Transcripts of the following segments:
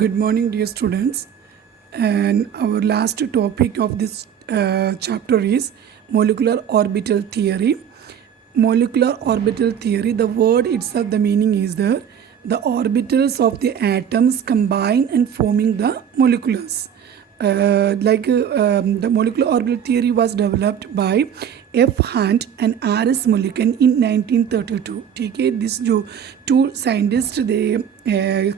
Good morning, dear students. And our last topic of this chapter is molecular orbital theory. Molecular orbital theory, the word itself, the meaning is there. The orbitals of the atoms combine and forming the molecules. The molecular orbital theory was developed by F. Hunt and R. S. Mulliken in 1932. ठीक है, this जो two scientists, they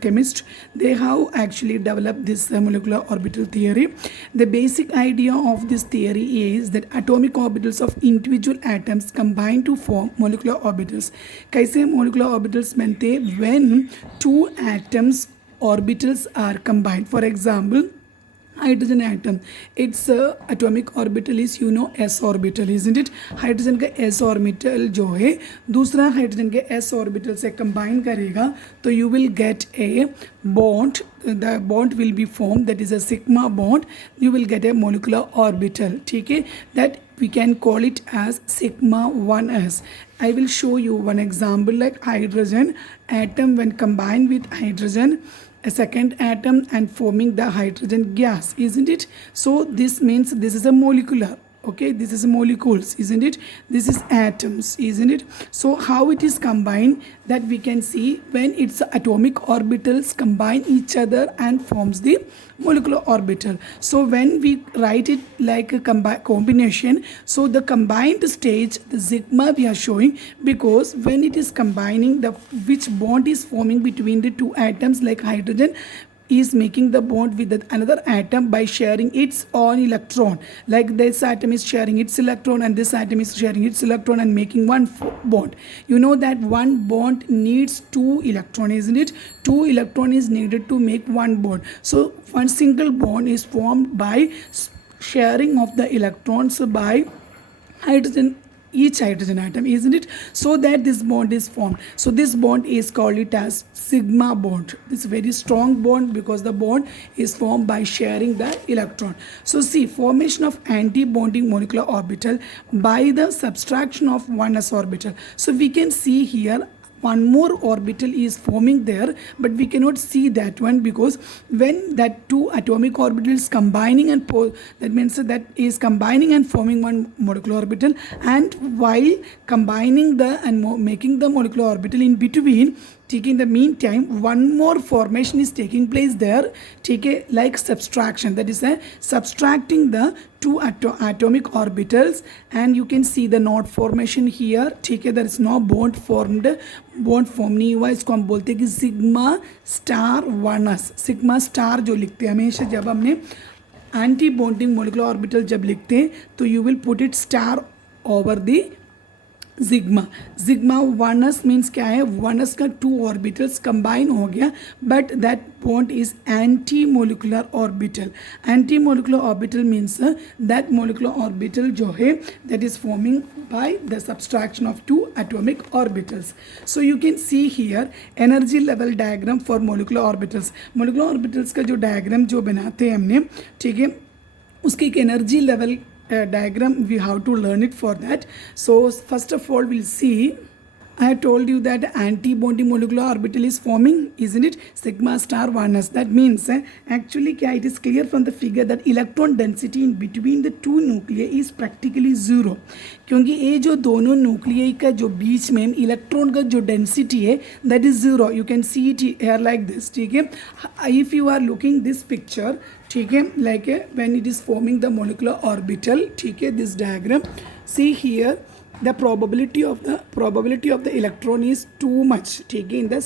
chemists, they have actually developed this molecular orbital theory. The basic idea of this theory is that atomic orbitals of individual atoms combine to form molecular orbitals. कैसे molecular orbitals बनते हैं? When two atoms orbitals are combined. For example, hydrogen atom, its atomic orbital is s orbital, isn't it? Hydrogen का s orbital जो है दूसरा hydrogen के s orbital से combine करेगा तो you will get a bond. The bond will be formed, that is a sigma bond. You will get a molecular orbital. ठीक है, that we can call it as sigma 1s. I will show you one example like hydrogen atom when combined with hydrogen a second atom and forming the hydrogen gas, isn't it? So this means this is a molecular, okay, this is molecules, isn't it? This is atoms, isn't it? So how it is combined, that we can see when its atomic orbitals combine each other and forms the molecular orbital. So when we write it like a combination, so the combined stage, the sigma we are showing, because when it is combining, the which bond is forming between the two atoms like hydrogen is making the bond with another atom by sharing its own electron. Like this atom is sharing its electron and this atom is sharing its electron and making one bond. You know that one bond needs two electrons, isn't it? Two electron is needed to make one bond. So one single bond is formed by sharing of the electrons by hydrogen, each hydrogen atom, isn't it? So that this bond is formed. So this bond is called it as sigma bond. This very strong bond because the bond is formed by sharing the electron. So see, formation of anti-bonding molecular orbital by the subtraction of one s orbital. So we can see here one more orbital is forming there, but we cannot see that one because when that two atomic orbitals combining and that means that is combining and forming one molecular orbital, and while combining the and making the molecular orbital in between, in the meantime one more formation is taking place there, like subtraction, that is subtracting the two atomic orbitals, and you can see the knot formation here. there is no bond formed, bond form नहीं हुआ, इसको हम बोलते हैं कि sigma star 1s. Sigma star जो लिखते हैं हमेशा जब हमने एंटी बॉन्डिंग मोलिकुलर ऑर्बिटल जब लिखते हैं तो you will put it star over the sigma. Sigma 1s means क्या है, 1s का टू ऑर्बिटल्स कंबाइन हो गया, but that bond is anti molecular orbital. Anti molecular orbital means that molecular orbital जो है that is forming by the subtraction of two atomic orbitals. So you can see here energy level diagram for molecular orbitals. molecular orbitals का जो diagram जो बनाते हैं हमने, ठीक है, उसकी एक energy level diagram we have to learn it for that. So first of all we'll see, I have told you that anti-bonding molecular orbital is forming, isn't it? Sigma star 1s. That means actually it is clear from the figure that electron density in between the two nuclei is practically zero. क्योंकि ये जो दोनों nuclei का जो बीच में electron का जो density है that is zero. You can see it here like this. ठीक है, if you are looking this picture, ठीक है, like when it is forming the molecular orbital, ठीक है, this diagram, see here the probability of the electron is too much, ठीक है, in the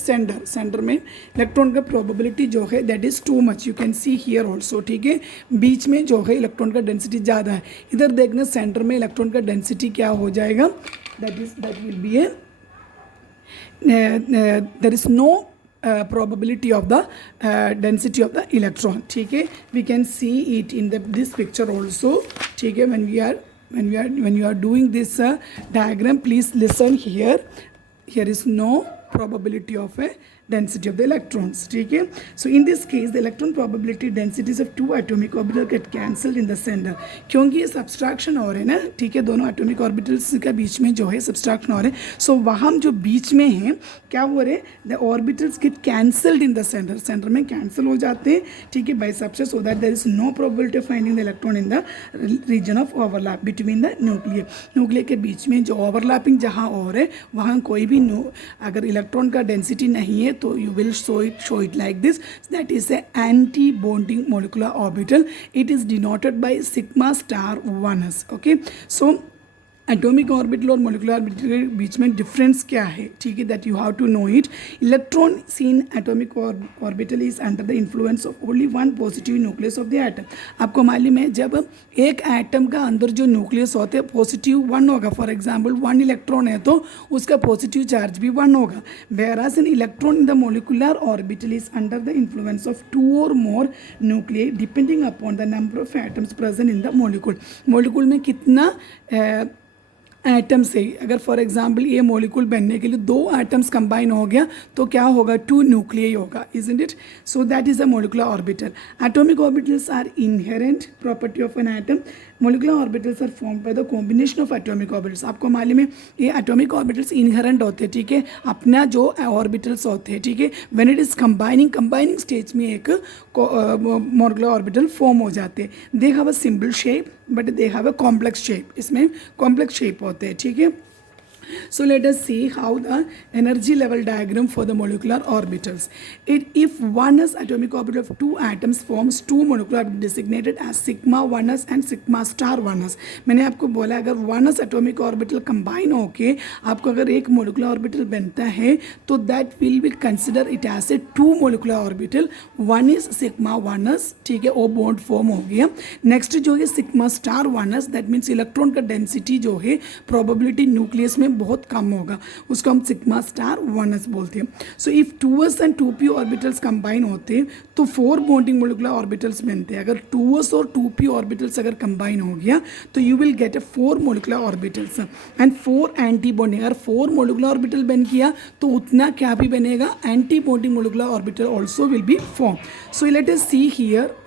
center में electron का probability जो है that is too much. you can see here also, ठीक है, बीच में जो है इलेक्ट्रॉन का डेंसिटी ज़्यादा है. इधर देखना सेंटर में इलेक्ट्रॉन का डेंसिटी क्या हो जाएगा, that will be a there is no probability of the density of the electron. ठीक है, we can see it in this picture also. ठीक है, when you are doing this diagram, please listen here. Here is no probability of a density of the electrons, ठीक है. So in this case the electron probability densities of two atomic orbitals get cancelled in the center, क्योंकि ये subtraction हो रहे हैं ना, ठीक है, दोनों atomic orbitals के बीच में जो है subtraction हो रहे हैं. So वहाँ जो बीच में हैं क्या हो रहे हैं, the orbitals get cancelled in the center, center में cancel हो जाते हैं, ठीक है, by subtraction, so that there is no probability of finding the electron in the region of overlap between the nuclei. nuclei के बीच में जो overlapping जहाँ हो रहे वहाँ कोई भी अगर इलेक्ट्रॉन का डेंसिटी नहीं है तो you will show it like this, that is a anti bonding molecular orbital. It is denoted by sigma star 1s. Okay, so atomic orbital और मोलिकुलर ऑर्बिटल के बीच में डिफरेंस क्या है, ठीक है, that you have to know it. Electron in atomic orbital is under the influence of only one positive nucleus of the atom. आपको मालूम है जब एक एटम का अंदर जो न्यूक्लियस होते हैं पॉजिटिव 1 होगा, फॉर एग्जांपल 1 इलेक्ट्रॉन है तो उसका पॉजिटिव चार्ज भी 1 होगा. Whereas an electron in the molecular orbital is under the influence of 2 और more nucleus depending upon the number of atoms present in the molecule. Molecule में कितना atom से, अगर फॉर एग्जांपल ये मॉलिक्यूल बनने के लिए 2 एटम्स कंबाइन हो गया तो क्या होगा, 2 न्यूक्लियाई होगा, isn't it. So that is a molecular orbital. Atomic orbitals are inherent property of an atom. Molecular orbitals are form by the combination of atomic orbitals. आपको मालूम है ये एटॉमिक ऑर्बिटल्स इनहेरेंट होते हैं, ठीक है, अपना जो ऑर्बिटल्स होते हैं, ठीक है, when it is combining stage में एक मोलिकुलर ऑर्बिटल फॉर्म हो जाते हैं. They have a simple shape but they have a complex shape. इसमें कॉम्प्लेक्स शेप होते हैं, ठीक है. So let us see how the energy level diagram for the molecular orbitals. If 1s atomic orbital of 2 atoms forms 2 molecular orbitals designated as sigma 1s and sigma star 1s. मैंने आपको बोला अगर 1s atomic orbital combine होके आपको अगर एक molecular orbital बनता है तो that will be consider it as a 2 molecular orbital. One is sigma 1s, ठीक है, वो bond form हो गया. नेक्स्ट जो है sigma star 1s, that means electron का डेंसिटी जो है प्रोबेबिलिटी न्यूक्लियस में बहुत कम होगा, उसको हम सिग्मा स्टार 1s बोलते हैं. So if 2s and 2p orbitals combine होते हैं तो 4 बॉन्डिंग मोलिकुलर ऑर्बिटल्स बनते हैं. अगर 2s और 2p ऑर्बिटल्स अगर कंबाइन हो गया तो you will get 4 molecular orbitals and 4 anti bonding. अगर 4 मोलिकुलर ऑर्बिटल बन किया तो उतना क्या भी बनेगा, anti bonding molecular orbital also will be form. So let us see here.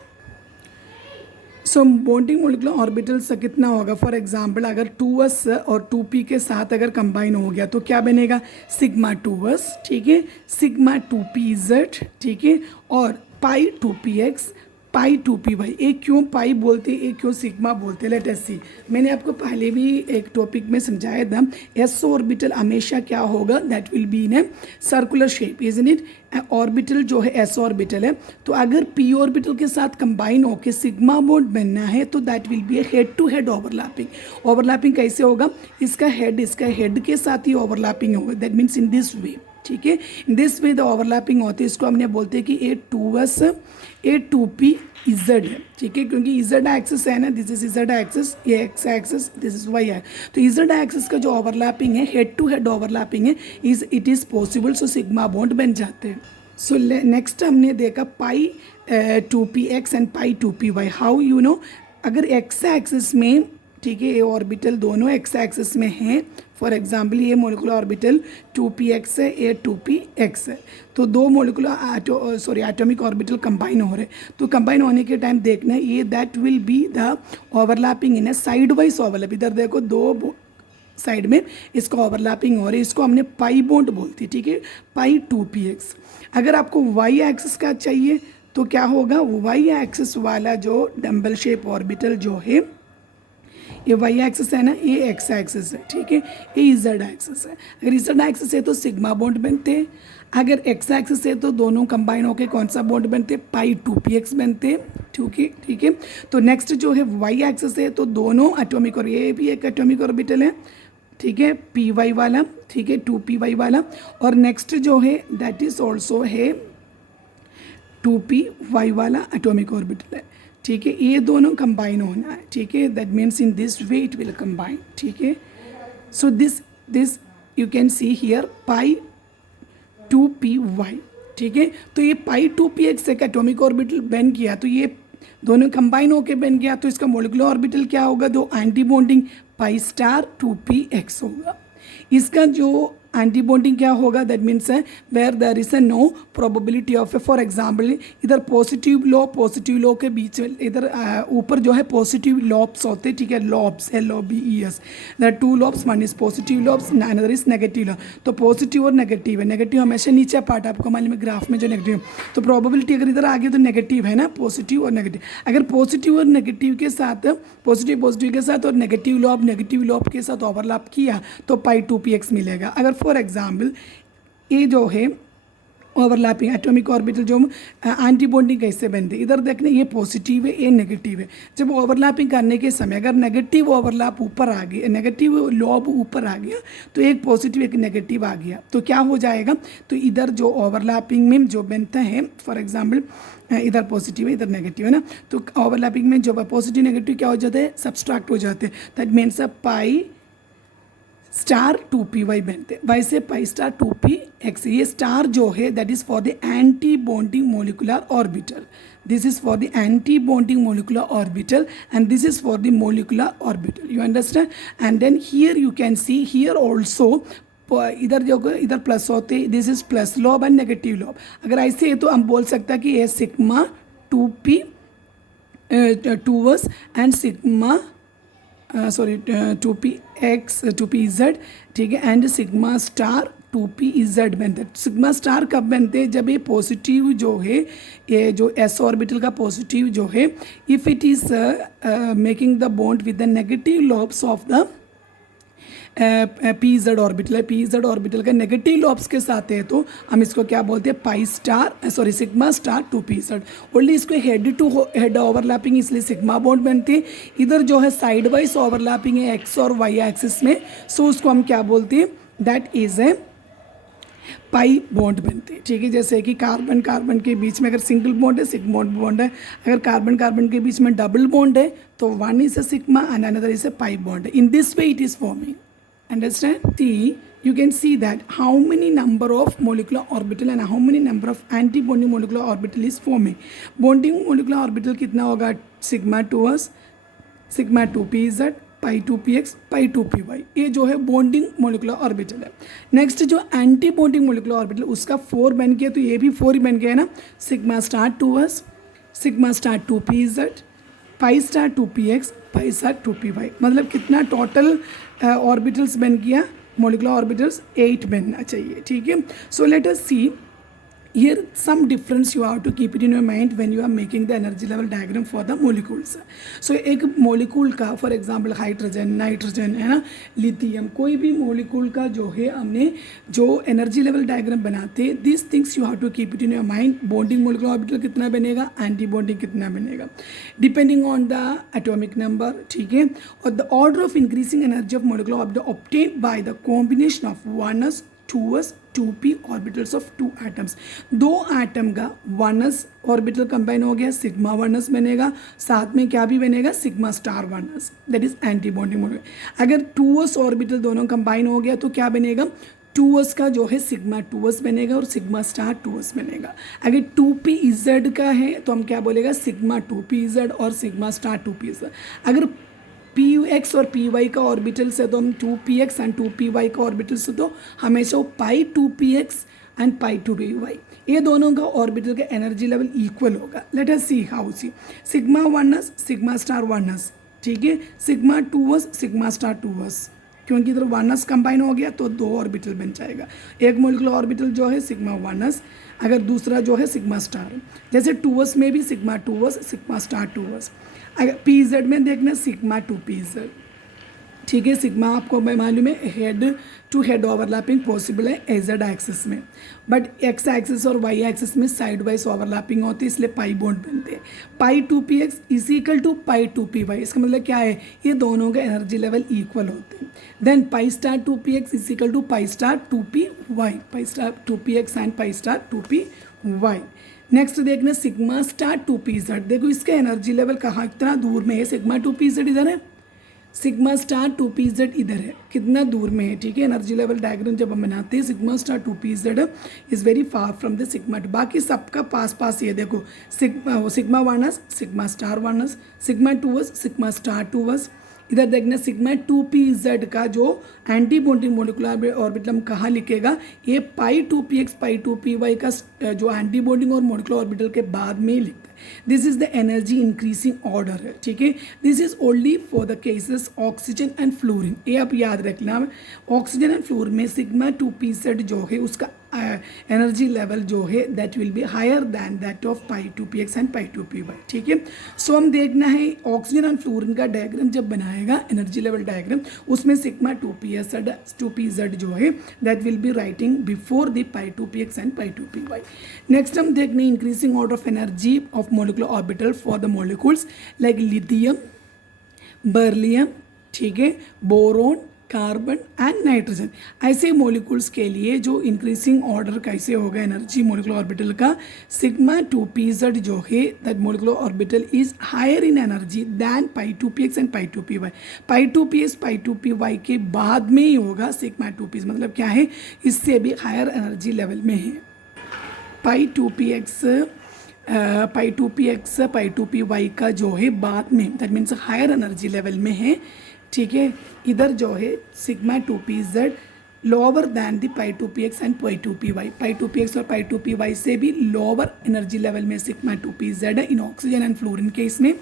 So bonding molecular orbitals कितना होगा, फॉर एग्जांपल अगर 2s और 2p के साथ अगर कंबाइन हो गया तो क्या बनेगा, सिग्मा 2s, ठीक है, सिग्मा 2pz, ठीक है, और पाई 2px, पाई 2py. एक क्यों पाई बोलते हैं, एक क्यों सिग्मा बोलते हैं, लेट अस सी. मैंने आपको पहले भी एक टॉपिक में समझाया था, एस ऑर्बिटल हमेशा क्या होगा, that will be in a circular shape, isn't it. Orbital जो है एस ऑर्बिटल है, तो अगर पी ऑर्बिटल के साथ कंबाइन होकर सिग्मा बॉन्ड बनना है तो that will be a head to head overlapping. Overlapping कैसे होगा, इसका हेड के साथ ही ओवरलैपिंग होगा, that means in this way, ठीक है, in this way the overlapping होती है. इसको हमने बोलते हैं कि ए 2s ए 2p इजड है, ठीक है, क्योंकि इजड एक्सिस है ना, दिस इज इजड एक्सिस, ये X axis, this is Y है. तो इजड एक्सिस का जो ओवरलैपिंग है, हेड टू हेड ओवरलैपिंग है, it is possible. So sigma bond बन जाते हैं. सो नेक्स्ट हमने देखा pi 2px and pi 2py. How you know, अगर एक्स एक्सिस में, ठीक है, ये ऑर्बिटल दोनों एक्स एक्सिस में हैं, फॉर एग्जाम्पल ये मोलिकुलर ऑर्बिटल 2px है, ये 2px है, तो 2 मोलिकुलर एटॉमिक ऑर्बिटल कंबाइन हो रहे. तो कंबाइन होने के टाइम देखना है ये that will be the overlapping in A side wise overlap. इधर देखो 2 साइड में इसका ओवरलैपिंग हो रही है, इसको हमने पाई बॉन्ड बोलती है, ठीक है, पाई 2px. अगर आपको वाई एक्सिस का चाहिए तो क्या होगा, वाई एक्सिस वाला जो डम्बल शेप ऑर्बिटल जो है, ये वाई एक्सिस है ना, ये एक्स एक्सिस है, ठीक है, ये इजड एक्सिस है. अगर इजड एक्सिस है तो सिग्मा बॉन्ड बनते हैं. अगर एक्स एक्सिस है तो दोनों कंबाइन होकर कौन सा बॉन्ड बनते हैं, पाई 2px बनते हैं, ठीक है. तो नेक्स्ट जो है वाई एक्सिस है तो दोनों एटॉमिक, और ये भी एक एटॉमिक ऑर्बिटल है, ठीक है, py वाला, ठीक है, 2py वाला. और नेक्स्ट जो है दैट इज ऑल्सो है 2py वाला एटॉमिक ऑर्बिटल है, ठीक है. ये दोनों कंबाइन होना है, ठीक है, that means in this way it will combine, ठीक है. So this you can see here pi 2py, ठीक है. तो ये पाई 2px एक एटॉमिक ऑर्बिटल बन किया, तो ये दोनों कंबाइन होके बन गया, तो इसका मोलिकुलर ऑर्बिटल क्या होगा, दो एंटी बॉन्डिंग पाई स्टार 2px होगा. इसका जो एंटी बॉन्डिंग क्या होगा, that means where there is a no probability of a, for example इधर पॉजिटिव लॉब के बीच में इधर ऊपर जो है पॉजिटिव लॉब्स होते हैं, ठीक है, lobes LOBES, there two lobes, one is positive lobes, another is negative lobe. तो पॉजिटिव और नेगेटिव है, नेगेटिव हमेशा नीचे पार्ट आपको मालूम है ग्राफ में जो नेगेटिव, तो प्रोबेबिलिटी अगर इधर आ गई तो नेगेटिव है ना, पॉजिटिव और नेगेटिव। अगर पॉजिटिव और नेगेटिव के साथ, पॉजिटिव के साथ और नेगेटिव लॉब के साथ ओवरलैप किया तो पाई 2px मिलेगा। अगर फॉर एग्जाम्पल ये जो है ओवरलैपिंग एटॉमिक ऑर्बिटल जो एंटी बॉन्डिंग कैसे बनते हैं, इधर देखने ये पॉजिटिव है ये नेगेटिव है। जब ओवरलैपिंग करने के समय अगर नेगेटिव ओवरलैप ऊपर आ गया, नेगेटिव लॉब ऊपर आ गया तो एक पॉजिटिव एक नेगेटिव आ गया, तो क्या हो जाएगा, तो इधर जो ओवरलैपिंग में जो बनता है, फॉर एग्जाम्पल इधर पॉजिटिव है इधर नेगेटिव है ना, तो ओवरलैपिंग में जो पॉजिटिव नेगेटिव क्या हो जाते हैं, सब्सट्रैक्ट हो जाते हैं, that means pi star 2py बनते हैं। वैसे पाई स्टार 2px, ये स्टार जो है that is for the anti bonding molecular orbital, this is for the anti bonding molecular orbital and this is for the molecular orbital, you understand. And then here you can see here also, इधर जो इधर plus होते, this is plus lobe and negative lobe. अगर ऐसे है तो हम बोल सकते हैं कि ये sigma 2p 2s and sigma 2px 2pz, ठीक है, एंड सिग्मा स्टार 2pz बनते हैं। सिग्मा स्टार कब बनते हैं, जब ये पॉजिटिव जो है, ये जो s ऑर्बिटल का पॉजिटिव जो है, if it is making the bond with the negative lobes of the pz orbital है, pz ऑर्बिटल का नेगेटिव लॉब्स के साथ है तो हम इसको क्या बोलते हैं, pi star sigma star 2pz। Only इसको हेड टू हेड ओवरलैपिंग इसलिए सिग्मा बॉन्ड बनते हैं। इधर जो है साइड वाइज ओवरलैपिंग है एक्स और वाई एक्सिस में, सो उसको हम क्या बोलते हैं, that is A pi bond बनते हैं, ठीक है। जैसे कि कार्बन कार्बन के बीच में अगर सिंगल बॉन्ड है सिग्मा बॉन्ड है, अगर कार्बन कार्बन के बीच में डबल बॉन्ड है तो one is a sigma and another is a pi bond. In this way it is forming, understand? See, you can see that how many number of molecular orbital and how many number of anti-bonding molecular orbital is forming. Bonding molecular orbital कितना होगा, sigma 2s, sigma 2pz, pi 2px, pi 2py, ये जो है bonding molecular orbital है। Next जो anti bonding molecular orbital उसका 4 बन गया, तो ये भी 4 ही बन गया है ना, sigma star 2s, sigma star 2pz, पाई स्टार 2px, पाई स्टार 2py, मतलब कितना टोटल ऑर्बिटल्स बन गया, मोलिकुलर ऑर्बिटल्स 8 बनना चाहिए, ठीक है। So let us see here some difference you have to keep it in your mind when you are making the energy level diagram for the molecules. So एक molecule का for example hydrogen, nitrogen है ना, lithium, कोई भी molecule का जो है हमने जो एनर्जी लेवल डायग्राम बनाते हैं, this things you have to keep it in your mind. Bonding molecular orbital कितना बनेगा, एंटी बॉन्डिंग कितना बनेगा, depending on the atomic number, ठीक है। और the order of increasing energy of molecular orbital obtained by the combination of 1s 2s 2p orbitals of 2 atoms. 2 atom का 1s orbital combine हो गया, सिग्मा 1s बनेगा, साथ में क्या भी बनेगा, sigma star 1s, that is anti bonding molecular. अगर 2s ऑर्बिटल दोनों कंबाइन हो गया तो क्या बनेगा, 2s का जो है सिग्मा 2s बनेगा और सिग्मा स्टार 2s बनेगा। अगर 2pz का है तो हम क्या बोलेगा, सिग्मा 2pz और सिग्मा स्टार 2pz। अगर px और py का ऑर्बिटल से तो हम 2px एंड 2py का ऑर्बिटल से तो हमेशा पाई 2px एंड पाई 2py, ये दोनों का ऑर्बिटल का एनर्जी लेवल इक्वल होगा। Let us see how see, sigma 1s sigma star 1s, ठीक है, sigma 2s sigma star 2s, क्योंकि इधर 1s कंबाइन हो गया तो 2 ऑर्बिटल बन जाएगा। एक मोलिकुलर ऑर्बिटल जो है सिग्मा 1s, अगर दूसरा जो है सिग्मा स्टार, जैसे 2s में भी sigma 2s sigma star 2s। अगर pz में देखना सिग्मा 2pz, ठीक है। सिग्मा आपको मालूम है head to head overlapping possible है एजेड एक्सिस में, बट एक्स एक्सिस और वाई एक्सिस में साइड वाइज ओवरलैपिंग होती है, इसलिए पाई बॉन्ड बनते हैं। Pi 2px is equal to pi 2py, इसका मतलब क्या है, ये दोनों के एनर्जी लेवल इक्वल होते हैं। Then pi star 2px is equal to pi star 2py, pi star 2px and pi star 2py। Next देखना सिग्मा स्टार 2pz, देखो इसका एनर्जी लेवल कहाँ कितना दूर में है, सिग्मा 2pz इधर है, सिग्मा स्टार 2pz इधर है, कितना दूर में है, ठीक है। एनर्जी लेवल डायग्राम जब हम बनाते हैं sigma star 2pz is very far from the sigma 2, बाकी सबका पास पास ये देखो, sigma 1s sigma star 1s, sigma 2s sigma star 2s, इधर देखना सिग्मा 2pz का जो एंटी बॉन्डिंग मोलिकुलर ऑर्बिटल हम कहाँ लिखेगा, ये पाई 2px पाई 2py का जो एंटी बॉन्डिंग और मोलिकुलर ऑर्बिटल के बाद में ही लिखते हैं। This is the energy increasing order है, ठीक है। This is only for the cases oxygen and fluorine, ये आप याद रखना। ऑक्सीजन एंड फ्लोरीन में सिग्मा 2pz जो है उसका एनर्जी लेवल जो है that will be higher than that of pi 2px and pi 2py, ठीक है। सो हम देखना है ऑक्सीजन एंड फ्लोरीन का डायग्राम जब बनाएगा एनर्जी लेवल डायग्राम, उसमें सिग्मा 2pz जो है that will be writing before the pi 2px and pi 2py। Next हम देखने increasing order of energy of molecular orbital for the molecules like lithium, beryllium, ठीक है, boron, carbon and nitrogen. ऐसे molecules के लिए जो इंक्रीजिंग ऑर्डर कैसे होगा एनर्जी मॉलिक्यूलर ऑर्बिटल का, सिग्मा 2pz जो है that molecular orbital is higher in energy then pi 2px and pi 2py। Pi 2px pi 2py के बाद में ही होगा सिग्मा 2pz, मतलब क्या है, इससे भी हायर एनर्जी लेवल में है। पाई 2px पाई 2py का जो है बाद में, that means higher energy level में है, ठीक है। इधर जो है sigma 2pz lower than the pi 2px and pi 2py, pi 2px और पाई 2py से भी लोअर एनर्जी लेवल में सिग्मा 2pz है इन ऑक्सीजन एंड फ्लोरीन के। इसमें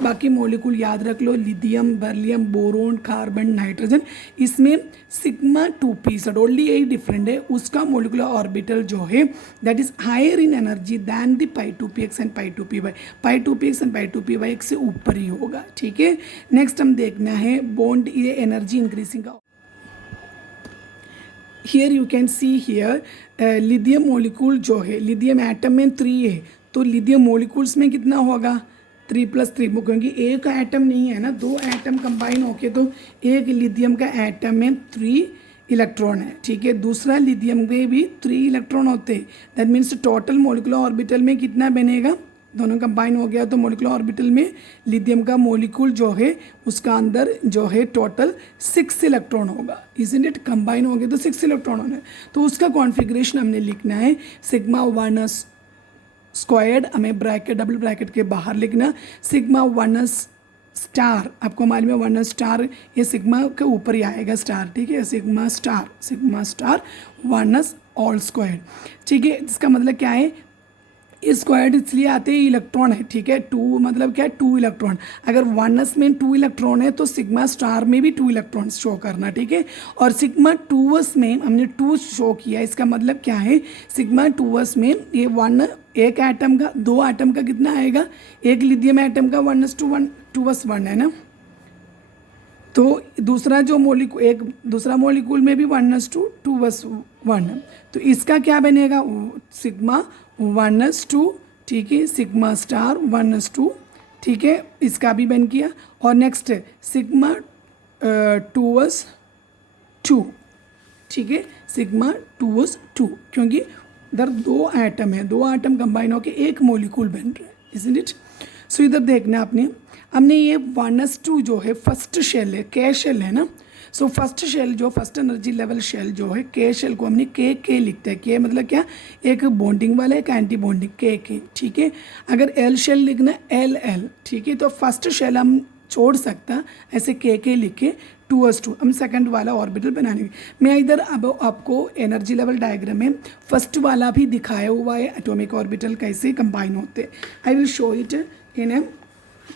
बाकी मॉलिक्यूल याद रख लो, lithium, beryllium, boron, carbon, nitrogen, इसमें सिग्मा 2pz ओनली यही डिफरेंट है, उसका मॉलिक्यूलर ऑर्बिटल जो है that is higher in energy than the pi 2px and pi 2py, pi 2px and pi 2py से ऊपर ही होगा, ठीक है। नेक्स्ट हम देखना है बॉन्ड, ये एनर्जी इंक्रीजिंग का। Here you can see here lithium molecule जो है, लिथियम एटम में 3 है, तो लिथियम मॉलिक्यूल्स में कितना होगा 3+3, क्योंकि एक एटम नहीं है ना, 2 एटम कंबाइन होके तो एक लिथियम का एटम में 3 इलेक्ट्रॉन है, ठीक है। दूसरा लिथियम में भी 3 इलेक्ट्रॉन होते हैं, that means total molecular orbital में कितना बनेगा, दोनों कंबाइन हो गया तो मॉलिक्यूलर ऑर्बिटल में लिथियम का मॉलिक्यूल जो है उसका अंदर जो है टोटल 6 इलेक्ट्रॉन होगा, इजंट इट, कंबाइन हो गया तो 6 इलेक्ट्रॉन होने, तो उसका कॉन्फ़िगरेशन हमने लिखना है सिग्मा 1s स्क्वायर्ड, हमें ब्रैकेट डबल ब्रैकेट के बाहर लिखना, सिग्मा 1s स्टार, आपको मालूम है 1s स्टार ये सिग्मा के ऊपर ही आएगा स्टार, ठीक है, sigma star 1s all squared, ठीक है। इसका मतलब क्या है, स्क्वायर्ड इसलिए आते हैं इलेक्ट्रॉन है, ठीक है, 2 मतलब क्या है 2 इलेक्ट्रॉन, अगर 1s में 2 इलेक्ट्रॉन है तो सिग्मा स्टार में भी 2 इलेक्ट्रॉन शो करना, ठीक है। और सिग्मा 2s में हमने 2 शो किया, इसका मतलब क्या है, सिग्मा 2s में ये 1 एक एटम का 2 एटम का कितना आएगा, एक लिथियम एटम का 1s 2s 1 है ना, तो दूसरा जो मॉलिक्यूल एक दूसरा मॉलिक्यूल में भी 1s 2s 1 है, तो इसका क्या बनेगा सिग्मा 1s 2, ठीक है, सिग्मा स्टार 1s 2, ठीक है, इसका भी बन किया। और नेक्स्ट है सिग्मा 2s 2, ठीक है, सिग्मा 2s 2, क्योंकि इधर 2 एटम है, 2 एटम कंबाइन होकर एक मॉलिक्यूल बन रहा है, इजंट इट। सो इधर देखना हमने ये 1s 2 जो है फर्स्ट शेल है, के शेल है ना, सो फर्स्ट शेल जो फर्स्ट एनर्जी लेवल शेल जो है के शेल को हमने के लिखते हैं, के मतलब क्या, एक बॉन्डिंग वाला एक एंटी बॉन्डिंग के, ठीक है। अगर एल शेल लिखना एल, ठीक है, तो फर्स्ट शेल हम छोड़ सकता ऐसे के लिख के 2s 2 हम सेकंड वाला ऑर्बिटल बनाने में। मैं इधर अब आपको एनर्जी लेवल डायग्राम में फर्स्ट वाला भी दिखाया हुआ है, एटॉमिक ऑर्बिटल कैसे कंबाइन होते हैं। I will show it in a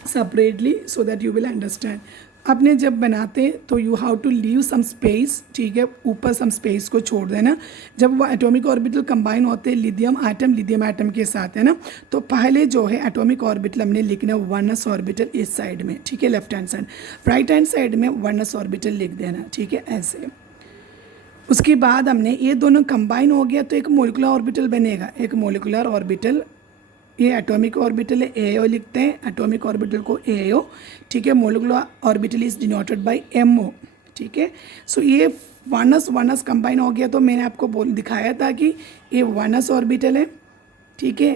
separately so that you will understand. आपने जब बनाते तो you have to leave some space, ठीक है, ऊपर सम स्पेस को छोड़ देना। जब वो एटॉमिक ऑर्बिटल कंबाइन होते हैं लिथियम एटम के साथ, है ना, तो पहले जो है एटॉमिक ऑर्बिटल हमने लिखना 1s ऑर्बिटल इस साइड में, ठीक है, left hand side, right hand side में 1s ऑर्बिटल लिख देना, ठीक है, ऐसे। उसके बाद हमने ये दोनों कंबाइन हो गया तो एक मोलिकुलर ऑर्बिटल बनेगा, एक मोलिकुलर ऑर्बिटल, ये एटॉमिक ऑर्बिटल है AO लिखते हैं, एटॉमिक ऑर्बिटल को AO, ठीक है, molecular orbital is denoted bye MO, ठीक है। सो ये 1s कंबाइन हो गया तो मैंने आपको दिखाया था कि ये 1s ऑर्बिटल है, ठीक है,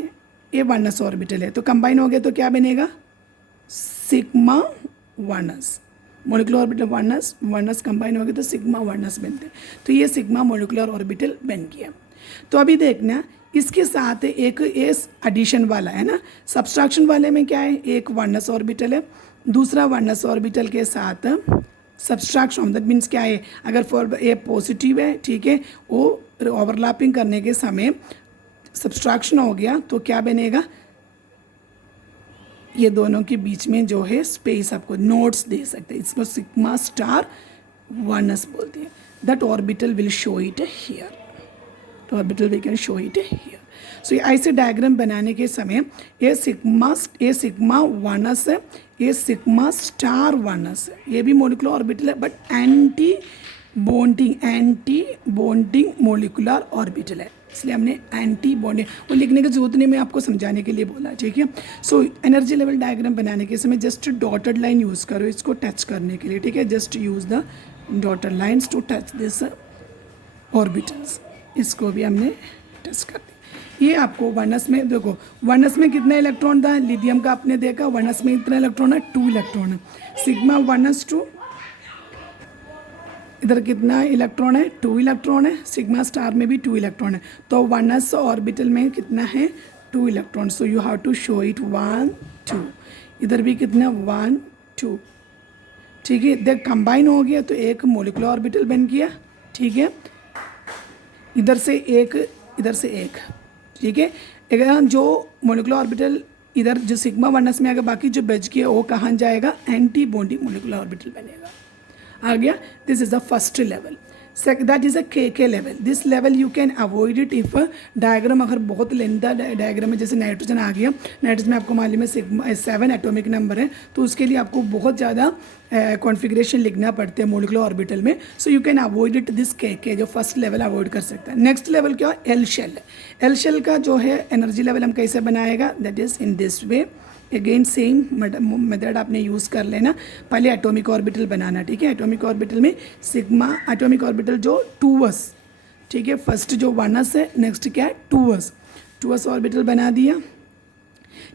ये 1s ऑर्बिटल है, तो कंबाइन हो गया तो क्या बनेगा sigma 1s, molecular orbital 1s combine हो गया तो सिग्मा 1s बनते हैं, तो ये सिग्मा मोलिकुलर ऑर्बिटल बन गया। तो अभी देखना इसके साथ एक एस एडिशन वाला है ना। सब्सट्रैक्शन वाले में क्या है, एक वनस ऑर्बिटल है, दूसरा वनस ऑर्बिटल के साथ सब्सट्रैक्शन, दैट मीन्स क्या है, अगर फॉर ए पॉजिटिव है, ठीक है, वो ओवरलैपिंग करने के समय सब्सट्रैक्शन हो गया तो क्या बनेगा, ये दोनों के बीच में जो है स्पेस आपको नोट्स दे सकते हैं, इसको सिग्मा स्टार वनस बोलते हैं। That orbital will show it here, तो orbital we can show it here. So ऐसे डायग्राम बनाने के समय ये सिग्मा वनस है, ये सिग्मा स्टार वनस है, ये भी मोलिकुलर ऑर्बिटल है but anti bonding molecular orbital है, इसलिए हमने एंटी बॉन्डिंग, वो लिखने की जरूरत नहीं, मैं आपको समझाने के लिए बोला, ठीक है। सो एनर्जी लेवल डायग्राम बनाने के समय जस्ट डॉटेड लाइन यूज़ करो इसको टच करने के लिए, ठीक है। Just use the dotted lines to touch this orbitals, इसको भी हमने टच कर दिया। ये आपको वनस में देखो, वनस में कितना इलेक्ट्रॉन था, लिथियम का आपने देखा, वनस में इतना इलेक्ट्रॉन है, 2 इलेक्ट्रॉन है। सिग्मा वनस 2, इधर कितना इलेक्ट्रॉन है, 2 इलेक्ट्रॉन है। सिग्मा स्टार में भी 2 इलेक्ट्रॉन है, तो वनस ऑर्बिटल में कितना है, 2 electron. So you have to show it 1 2, इधर भी कितना 1 2, ठीक है। इधर कंबाइन हो गया तो एक मोलिकुलर ऑर्बिटल बन गया, ठीक है, इधर से एक, इधर से एक, ठीक है। अगर जो मोलिकुलर ऑर्बिटल इधर जो सिग्मा वनस में आएगा, बाकी जो बच गया वो कहाँ जाएगा, एंटी बॉन्डिंग मोलिकुलर ऑर्बिटल बनेगा, आ गया। This is the first level, that is a K level. This level you can avoid it if diagram अगर बहुत लेंथा डायग्राम है, जैसे नाइट्रोजन आ गया, नाइट्रोजन में आपको मालूम है सिग्मा 7 एटॉमिक नंबर है, तो उसके लिए आपको बहुत ज़्यादा कॉन्फ़िगरेशन लिखना पड़ते हैं मोलिकुलर ऑर्बिटल में। सो you can avoid it this के जो फर्स्ट लेवल अवॉइड कर सकता है। नेक्स्ट लेवल क्या है, एल शेल। एल शेल का जो है एनर्जी लेवल हम कैसे बनाएगा, that is in this way. Again same method आपने यूज़ कर लेना, पहले एटॉमिक ऑर्बिटल बनाना, ठीक है। एटॉमिक ऑर्बिटल में सिग्मा एटॉमिक ऑर्बिटल जो 2s, ठीक है, फर्स्ट जो 1s है, नेक्स्ट क्या है 2s ऑर्बिटल बना दिया,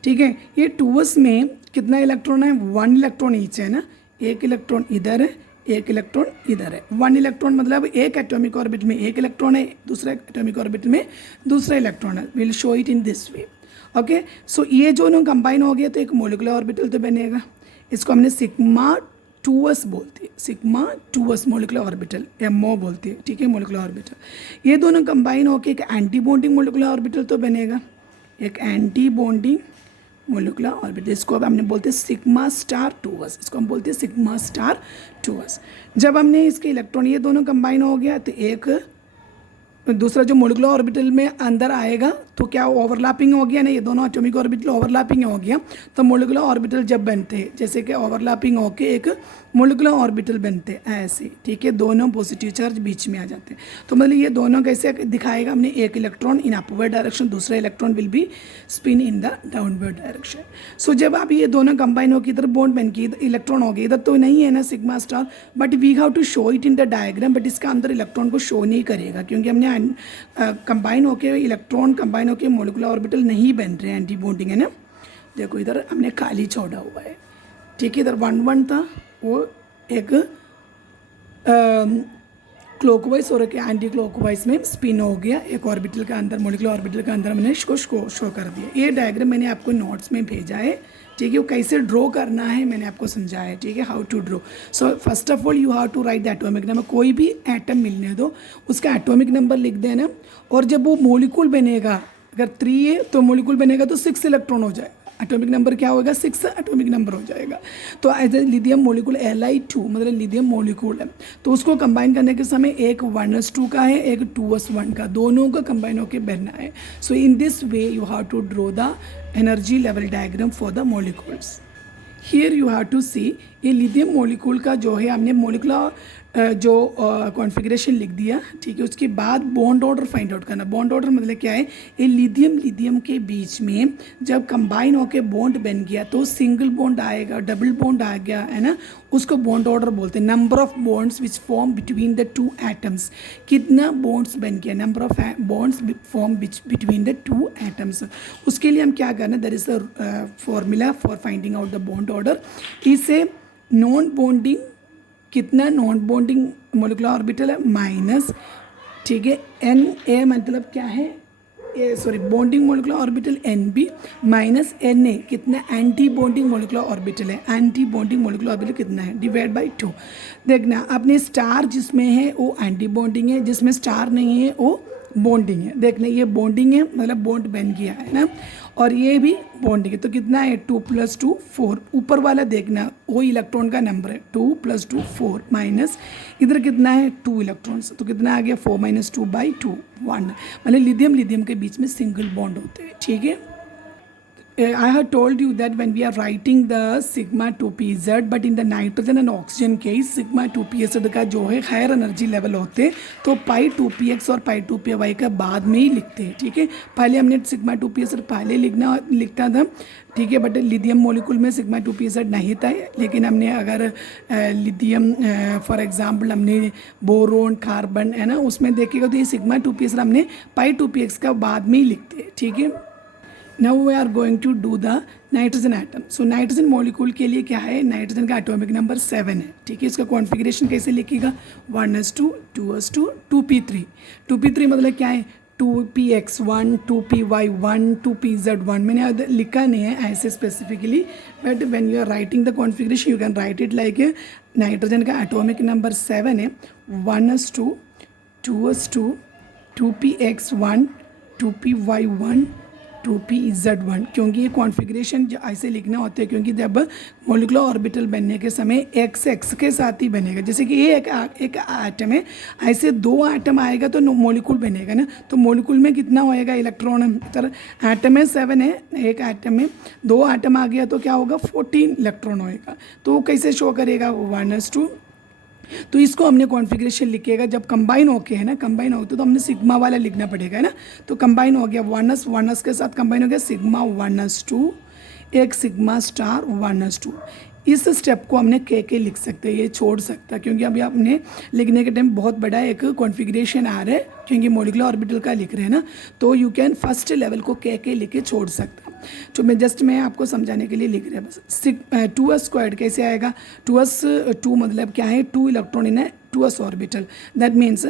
ठीक है। ये 2s में कितना इलेक्ट्रॉन है, 1 इलेक्ट्रॉन ईच है ना, एक इलेक्ट्रॉन इधर है, एक इलेक्ट्रॉन इधर है। 1 इलेक्ट्रॉन मतलब एक एटॉमिक ऑर्बिट में एक इलेक्ट्रॉन है, दूसरा एटॉमिक ऑर्बिट में दूसरा इलेक्ट्रॉन है। Will show it in this way, okay. So ये दोनों कंबाइन हो गया तो एक मोलिकुलर ऑर्बिटल तो बनेगा, इसको हमने सिग्मा 2s बोलते हैं, sigma 2s molecular orbital, MO बोलते हैं, ठीक है, मोलिकुलर ऑर्बिटल। ये दोनों कंबाइन होकर एक एंटी बॉन्डिंग मोलिकुलर ऑर्बिटल तो बनेगा, एक एंटी बॉन्डिंग मोलिकुलर ऑर्बिटल, इसको अब हमने बोलते हैं सिग्मा स्टार 2s, इसको हम बोलते हैं सिग्मा स्टार 2s। जब हमने इसके इलेक्ट्रॉन ये दोनों कंबाइन हो गया तो एक दूसरा जो मोलिकुलर ऑर्बिटल में अंदर आएगा तो क्या ओवरलैपिंग हो गया ना, ये दोनों एटॉमिक ऑर्बिटल ओवरलैपिंग हो गया, तो मोलिकुलर ऑर्बिटल जब बनते हैं, जैसे कि ओवरलैपिंग होके एक मोलिकुलर ऑर्बिटल बनते हैं ऐसे, ठीक है, दोनों पॉजिटिव चार्ज बीच में आ जाते हैं। तो मतलब ये दोनों कैसे दिखाएगा, हमने एक इलेक्ट्रॉन इन अपवर्ड डायरेक्शन, दूसरा electron will be spin in the downward direction. So जब आप ये दोनों कंबाइन होकर इधर बॉन्ड बन के इलेक्ट्रॉन हो गया, इधर तो नहीं है ना sigma star, but we have to show it in the diagram, but इसका अंदर इलेक्ट्रॉन को शो नहीं करेगा क्योंकि हमने कंबाइन होकर इलेक्ट्रॉन कंबाइन होकर मोलिकुलर ऑर्बिटल नहीं बन रहे हैं, एंटी बॉन्डिंग है ना। देखो इधर हमने खाली छोड़ा हुआ है, ठीक है, इधर 1 था, वो एक क्लॉकवाइज और एक एंटी क्लॉकवाइज में स्पिन हो गया, एक ऑर्बिटल का अंदर, मोलिकुलर ऑर्बिटल का अंदर मैंने इसको शो कर दिया। ये डायग्राम मैंने आपको नोट्स में भेजा है, ठीक है, वो कैसे ड्रॉ करना है मैंने आपको समझाया है, ठीक है, how to draw. So first of all you have to write the atomic number, कोई भी एटम मिलने दो उसका एटॉमिक नंबर लिख देना, और जब वो मोलिक्यूल बनेगा, अगर 3 है तो मोलिक्यूल बनेगा तो 6 इलेक्ट्रॉन हो जाएगा, एटॉमिक नंबर क्या होगा, 6 एटॉमिक नंबर हो जाएगा। तो as a lithium molecule Li2 मतलब लिथियम मोलिक्यूल है, तो उसको कंबाइन करने के समय एक 1s2 का है, एक 2s1 का, दोनों का कंबाइन होकर बनना है। So in this way you have to draw the energy level diagram for the molecules. Here you have to see, ये लिथियम मोलिक्यूल का जो है हमने मोलिकुलर जो कॉन्फ़िगरेशन लिख दिया, ठीक है। उसके बाद बॉन्ड ऑर्डर फाइंड आउट करना। बॉन्ड ऑर्डर मतलब क्या है, ये लिथियम के बीच में जब कंबाइन होके बॉन्ड बन गया तो सिंगल बॉन्ड आएगा, डबल बॉन्ड आ गया है ना, उसको बॉन्ड ऑर्डर बोलते हैं। Number of bonds which form between the 2 atoms, कितना बॉन्ड्स बन गया, number of bonds form between the 2 atoms. उसके लिए हम क्या करना, that is the formula for finding out the bond order. इसे नॉन बॉन्डिंग, कितना नॉन बॉन्डिंग मोलिकुलर ऑर्बिटल है माइनस, ठीक है, Na मतलब क्या है, bonding molecular orbital Nb minus Na, कितना एंटी बॉन्डिंग मोलिकुलर ऑर्बिटल है, एंटी बॉन्डिंग मोलिकुलर ऑर्बिटल कितना है, डिवाइड बाई 2। देखना अपने स्टार जिसमें है वो एंटी बॉन्डिंग है, जिसमें स्टार नहीं है वो बॉन्डिंग है। देखना ये बॉन्डिंग है मतलब बॉन्ड बन गया है ना, और ये भी बॉन्डिंग है। तो कितना है 2 + 2 4। ऊपर वाला देखना वो इलेक्ट्रॉन का नंबर है 2 + 2 4 माइनस इधर कितना है 2 इलेक्ट्रॉन्स, तो कितना आ गया 4 - 2 / 2 1। मतलब लिथियम लिथियम के बीच में सिंगल बॉन्ड होते हैं, ठीक है। I have told you that when we are writing the sigma 2pz, but in the nitrogen and oxygen case sigma 2pz का जो है हायर एनर्जी लेवल होते तो पाई 2px और पाई 2py का बाद में ही लिखते हैं, ठीक है। पहले हमने सिग्मा 2pz पहले लिखता था, ठीक है, बट लिथियम मॉलिक्यूल में सिग्मा 2pz नहीं था, लेकिन हमने अगर लिथियम फॉर एग्जांपल हमने बोरोन कार्बन है ना उसमें देखेगा तो ये सिग्मा 2pz हमने पाई 2px का बाद में ही लिखते हैं, ठीक है। Now we are going to do the nitrogen atom. So nitrogen molecule के लिए क्या है, नाइट्रोजन का एटॉमिक नंबर 7 है, ठीक है। इसका कॉन्फ़िगरेशन कैसे लिखिएगा 1s2 2s2 2p3। 2p3 मतलब क्या है 2px1 2py1 2pz1। मैंने लिखा नहीं है ऐसे specifically, but when you are writing the configuration you can write it like nitrogen का एटॉमिक नंबर 7 है 1s2 2s2 2px1 2py1 2pz1। क्योंकि ये कॉन्फ़िगरेशन ऐसे लिखना होता है क्योंकि जब मोलिकुलर ऑर्बिटल बनने के समय x के साथ ही बनेगा। जैसे कि ये एक एटम है, ऐसे 2 एटम आएगा तो मोलिकुल बनेगा ना, तो मोलिकुल में कितना होएगा इलेक्ट्रॉन, सर एटम है 7 है, एक एटम में 2 एटम आ गया तो क्या होगा 14 इलेक्ट्रॉन होएगा। तो कैसे शो करेगा 1s2। तो इसको हमने कॉन्फ़िगरेशन लिखेगा जब कंबाइन होके है ना, कंबाइन होते तो हमने सिग्मा वाला लिखना पड़ेगा है ना। तो कंबाइन हो गया 1s के साथ कंबाइन हो गया सिग्मा 1s2 एक सिग्मा स्टार 1s2। इस स्टेप को हमने के लिख सकते हैं, ये छोड़ सकता है क्योंकि अभी आपने लिखने के टाइम बहुत बड़ा एक कॉन्फ़िगरेशन आ रहा है क्योंकि मॉलिक्यूलर ऑर्बिटल का लिख रहे हैं ना, तो यू कैन फर्स्ट लेवल को के लिख के छोड़ सकता। तो मैं आपको समझाने के लिए लिख रहा है बस। 2s² कैसे आएगा 2 मतलब क्या है 2 electron in 2s orbital, that means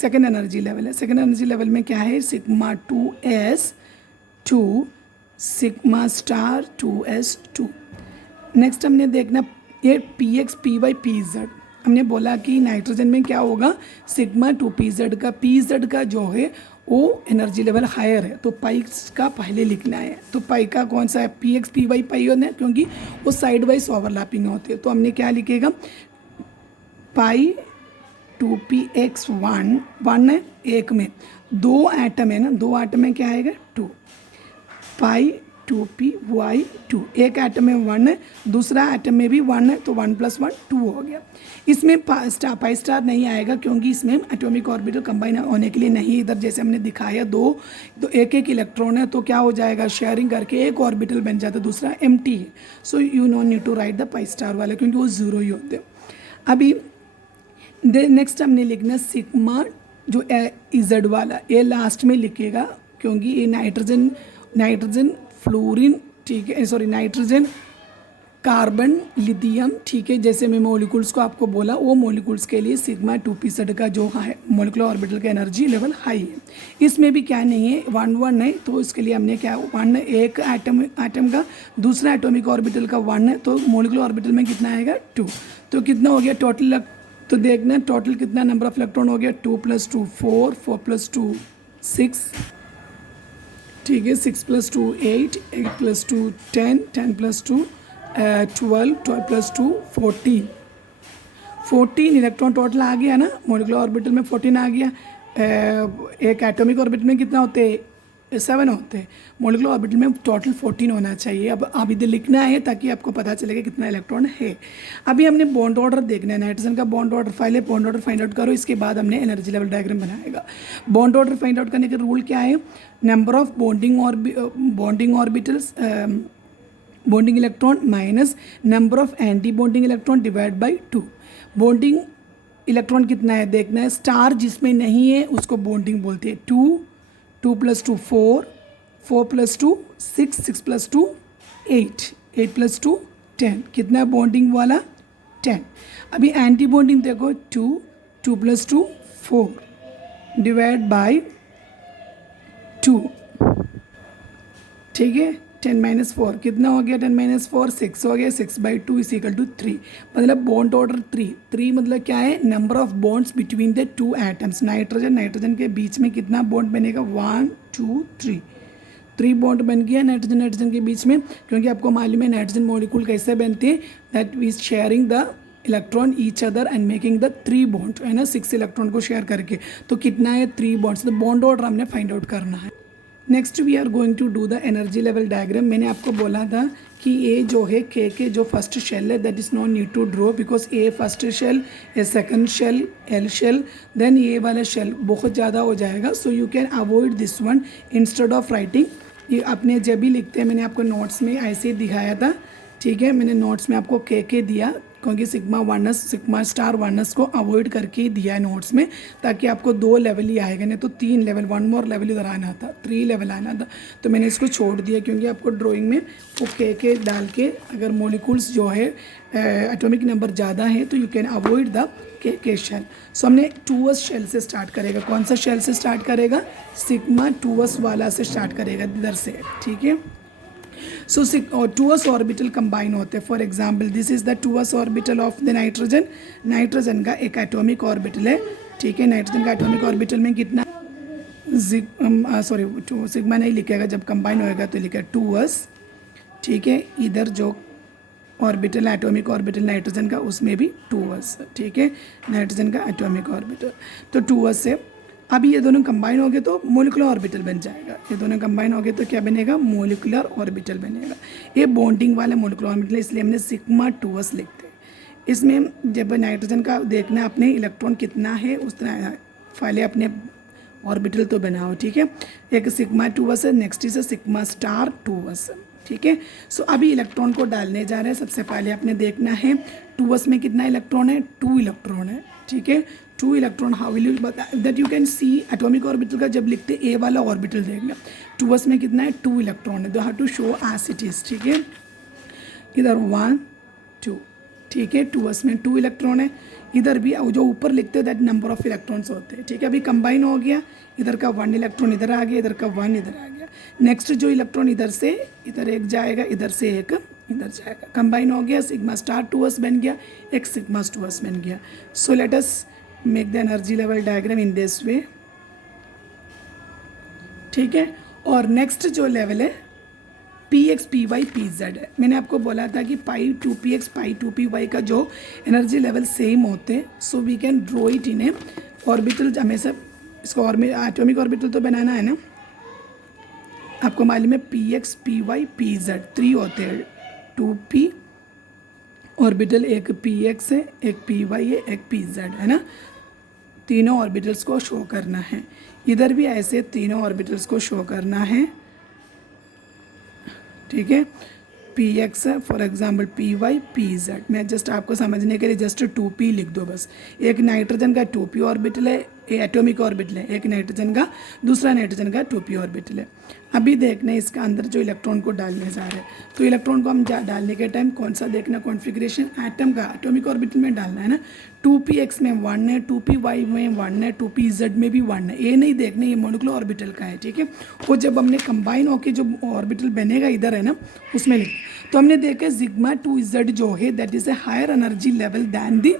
second energy level है। सेकेंड एनर्जी लेवल में क्या है sigma 2s2 sigma star 2s2। Next हमने देखना ये px py pz। हमने बोला कि नाइट्रोजन में क्या होगा सिग्मा 2pz का pz का जो है वो एनर्जी लेवल हायर है, तो पाई का पहले लिखना है। तो पाई का कौन सा है px py पाई होना है क्योंकि वो साइड वाइज ओवरलैपिंग होते हैं। तो हमने क्या लिखेगा पाई 2px1 1 है, एक में 2 एटम है ना, 2 एटम में क्या आएगा 2 पाई 2py2 एक एटम में 1 है, दूसरा एटम में भी 1 है, तो 1 + 1 2 हो गया। इसमें पाई स्टार नहीं आएगा क्योंकि इसमें एटॉमिक ऑर्बिटल कंबाइन होने के लिए नहीं, इधर जैसे हमने दिखाया 2 तो एक इलेक्ट्रॉन है तो क्या हो जाएगा शेयरिंग करके एक ऑर्बिटल बन जाता है, दूसरा एम्प्टी है। So you no need to write the pi star वाला क्योंकि वो 0 ही होते हैं। अभी नेक्स्ट हमने लिखना सिग्मा जो इजड वाला ये लास्ट में लिखेगा क्योंकि ये नाइट्रोजन फ्लोरीन, ठीक है, सॉरी नाइट्रोजन कार्बन लिथियम, ठीक है, जैसे मैं मॉलिक्यूल्स को आपको बोला वो मॉलिक्यूल्स के लिए सिग्मा 2pz का जो है मॉलिक्यूलर ऑर्बिटल का एनर्जी लेवल हाई है। इसमें भी क्या नहीं है 1 1 है, तो इसके लिए हमने क्या 1 एक एटम का दूसरा एटॉमिक ऑर्बिटल का 1 है, तो मॉलिक्यूलर ऑर्बिटल में कितना आएगा 2। तो कितना हो गया टोटल, तो देखना टोटल कितना नंबर ऑफ इलेक्ट्रॉन हो गया 2 + 2 4 4 + 2 6, ठीक है, 6 + 2 8 8 + 2 10 10 + 2 12 12 + 2 14 इलेक्ट्रॉन टोटल आ गया ना, मॉलिक्यूलर ऑर्बिटल में 14 आ गया। एक एटॉमिक ऑर्बिटल में कितना होते हैं 7 होते हैं, मॉलिक्यूलर ऑर्बिटल में टोटल 14 होना चाहिए। अब आप इधर लिखना है ताकि आपको पता चलेगा कितना इलेक्ट्रॉन है। अभी हमने बॉन्ड ऑर्डर देखना है, नाइट्रोजन का बॉन्ड ऑर्डर पहले बॉन्ड ऑर्डर फाइंड आउट करो, इसके बाद हमने एनर्जी लेवल डायग्राम बनाएगा। बॉन्ड ऑर्डर फाइंड आउट करने का रूल क्या है number of bonding electron minus number of anti bonding electron divide by 2। Bonding electron कितना है देखना है, स्टार जिसमें नहीं है उसको बॉन्डिंग बोलते हैं। 2 2 + 2 4 4 + 2 6 6 + 2 8 8 + 2 10 कितना बॉन्डिंग वाला 10। अभी एंटी बॉन्डिंग देखो 2 2 + 2 4 डिवाइड बाय 2 ठीक है। 10-4 कितना हो गया, 10-4 6 हो गया, 6/2 इज इक्वल टू 3, मतलब बॉन्ड ऑर्डर 3 मतलब क्या है, number of bonds between the two atoms. Nitrogen के बीच में कितना बॉन्ड बनेगा, 1 2 3 बॉन्ड बन गया नाइट्रोजन के बीच में, क्योंकि आपको मालूम है नाइट्रोजन मॉलिक्यूल कैसे बनते हैं, that is sharing the electron each other and making the 3 bond, है ना, 6 इलेक्ट्रॉन को शेयर करके। तो कितना है, 3 बॉन्ड्स। तो बॉन्ड ऑर्डर हमने फाइंड आउट करना है। Next we are going to do the energy level diagram. मैंने आपको बोला था कि ए जो है के जो फर्स्ट शेल है that is not need to draw, because a first shell, a second shell, L shell, then ये वाला शेल बहुत ज़्यादा हो जाएगा। So you can avoid this one instead of writing. ये अपने जब भी लिखते हैं, मैंने आपको नोट्स में ऐसे ही दिखाया था, ठीक है। मैंने नोट्स में आपको के दिया, क्योंकि सिग्मा स्टार वनस को अवॉइड करके ही दिया है नोट्स में, ताकि आपको 2 लेवल ही आएगा, नहीं तो 3 लेवल, 1 मोर लेवल इधर आना था, 3 लेवल आना था। तो मैंने इसको छोड़ दिया, क्योंकि आपको ड्राइंग में वो के डाल के अगर मॉलिक्यूल्स जो है एटॉमिक नंबर ज़्यादा है तो you can avoid the K shell. सो हमने 2s शेल से स्टार्ट करेगा। कौन सा शेल से स्टार्ट करेगा, सिग्मा 2s वाला से स्टार्ट करेगा इधर से, ठीक है। सो 2s ऑर्बिटल कंबाइन होते हैं। For example this is the 2s orbital of the nitrogen. Nitrogen का एक एटॉमिक ऑर्बिटल है, ठीक है। नाइट्रोजन का एटॉमिक ऑर्बिटल में कितना, सिग्मा नहीं लिखेगा, जब कंबाइन होएगा तो लिखेगा 2s, ठीक है। इधर जो ऑर्बिटल एटॉमिक ऑर्बिटल नाइट्रोजन का, उसमें भी 2s, ठीक है, नाइट्रोजन का एटॉमिक ऑर्बिटल। तो 2s से अभी ये दोनों कंबाइन हो गए तो मोलिकुलर ऑर्बिटल बन जाएगा। ये दोनों कंबाइन हो गए तो क्या बनेगा, मोलिकुलर ऑर्बिटल बनेगा। ये बॉन्डिंग वाला मोलिकुलर ऑर्बिटल है, इसलिए हमने सिग्मा 2s लिखते हैं। इसमें जब नाइट्रोजन का देखना अपने इलेक्ट्रॉन कितना है, उस तरह पहले अपने ऑर्बिटल तो बनाओ, ठीक है। एक सिग्मा 2s है, next is sigma star 2s, ठीक है। सो अभी इलेक्ट्रॉन को डालने जा रहे हैं। सबसे पहले आपने देखना है 2s में कितना इलेक्ट्रॉन है, 2 इलेक्ट्रॉन है, ठीक है। 2 electron, how will you that you can see atomic orbital का जब लिखते ए वाला ऑर्बिटल देखना, 2s में कितना है, 2 इलेक्ट्रॉन है। Do have to show as it is, ठीक है। इधर 1 2, ठीक है, 2s में 2 इलेक्ट्रॉन है। इधर भी जो ऊपर लिखते हैं दैट नंबर ऑफ इलेक्ट्रॉन्स होते हैं, ठीक है। अभी कंबाइन हो गया, इधर का 1 इलेक्ट्रॉन इधर आ गया, इधर का 1 इधर आ गया। नेक्स्ट जो इलेक्ट्रॉन इधर से इधर एक जाएगा, इधर से एक इधर जाएगा, कंबाइन हो गया, सिग्मा स्टार 2s बन गया, एक सिग्मा 2s बन गया। सो let us make the energy level diagram in this way, ठीक है। और नेक्स्ट जो लेवल है px py pz है। मैंने आपको बोला था कि पाई 2px पाई 2py का जो एनर्जी लेवल सेम होते हैं, so we can draw it in a orbital. हमेशा इसको एटॉमिक ऑर्बिटल तो बनाना है ना, आपको मालूम है px py pz 3 होते हैं, 2p ऑर्बिटल, एक px है, एक py है, एक pz है ना। तीनों ऑर्बिटल्स को शो करना है। इधर भी ऐसे तीनों ऑर्बिटल्स को शो करना है, ठीक है। px है, फॉर एग्जांपल py pz। मैं जस्ट आपको समझने के लिए जस्ट 2p लिख दो बस। एक नाइट्रोजन का 2p ऑर्बिटल है, एटॉमिक ऑर्बिटल है, एक नाइट्रोजन का, दूसरा नाइट्रोजन का 2p ऑर्बिटल है। अभी देखना है इसका अंदर जो इलेक्ट्रॉन को डालने जा रहे हैं, तो इलेक्ट्रॉन को हम डालने के टाइम कौन सा देखना, कॉन्फ़िगरेशन एटम का एटॉमिक ऑर्बिटल में डालना है ना। 2px में 1 है, 2py में 1 है, 2pz में भी 1 है। ये नहीं देखना ये मोलिकुलर ऑर्बिटल का है, ठीक है। वो जब हमने कंबाइन होकर जो ऑर्बिटल बनेगा इधर है ना, उसमें लिख। तो हमने देखा सिग्मा 2z जो है that is a higher energy level than the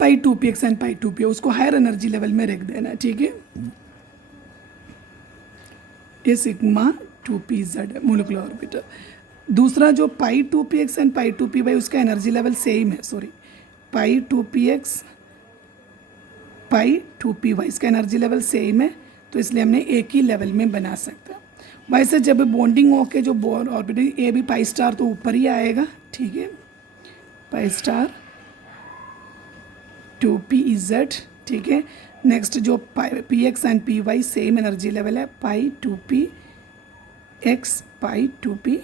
pi 2px and pi 2p, उसको हायर एनर्जी लेवल में रख देना, ठीक है। ये सिग्मा 2pz है मोलिकुलर ऑर्बिटल। दूसरा जो पाई 2px एंड पाई 2py उसका एनर्जी लेवल सेम है, सॉरी, पाई 2px पाई 2py इसका एनर्जी लेवल सेम है, तो इसलिए हमने एक ही लेवल में बना सकता। वैसे जब बॉन्डिंग होके जो ऑर्बिटल ए भी पाई स्टार तो ऊपर ही आएगा, ठीक है, पाई स्टार 2pz, ठीक है। नेक्स्ट जो px and py same energy level है, पाई 2px पाई 2py,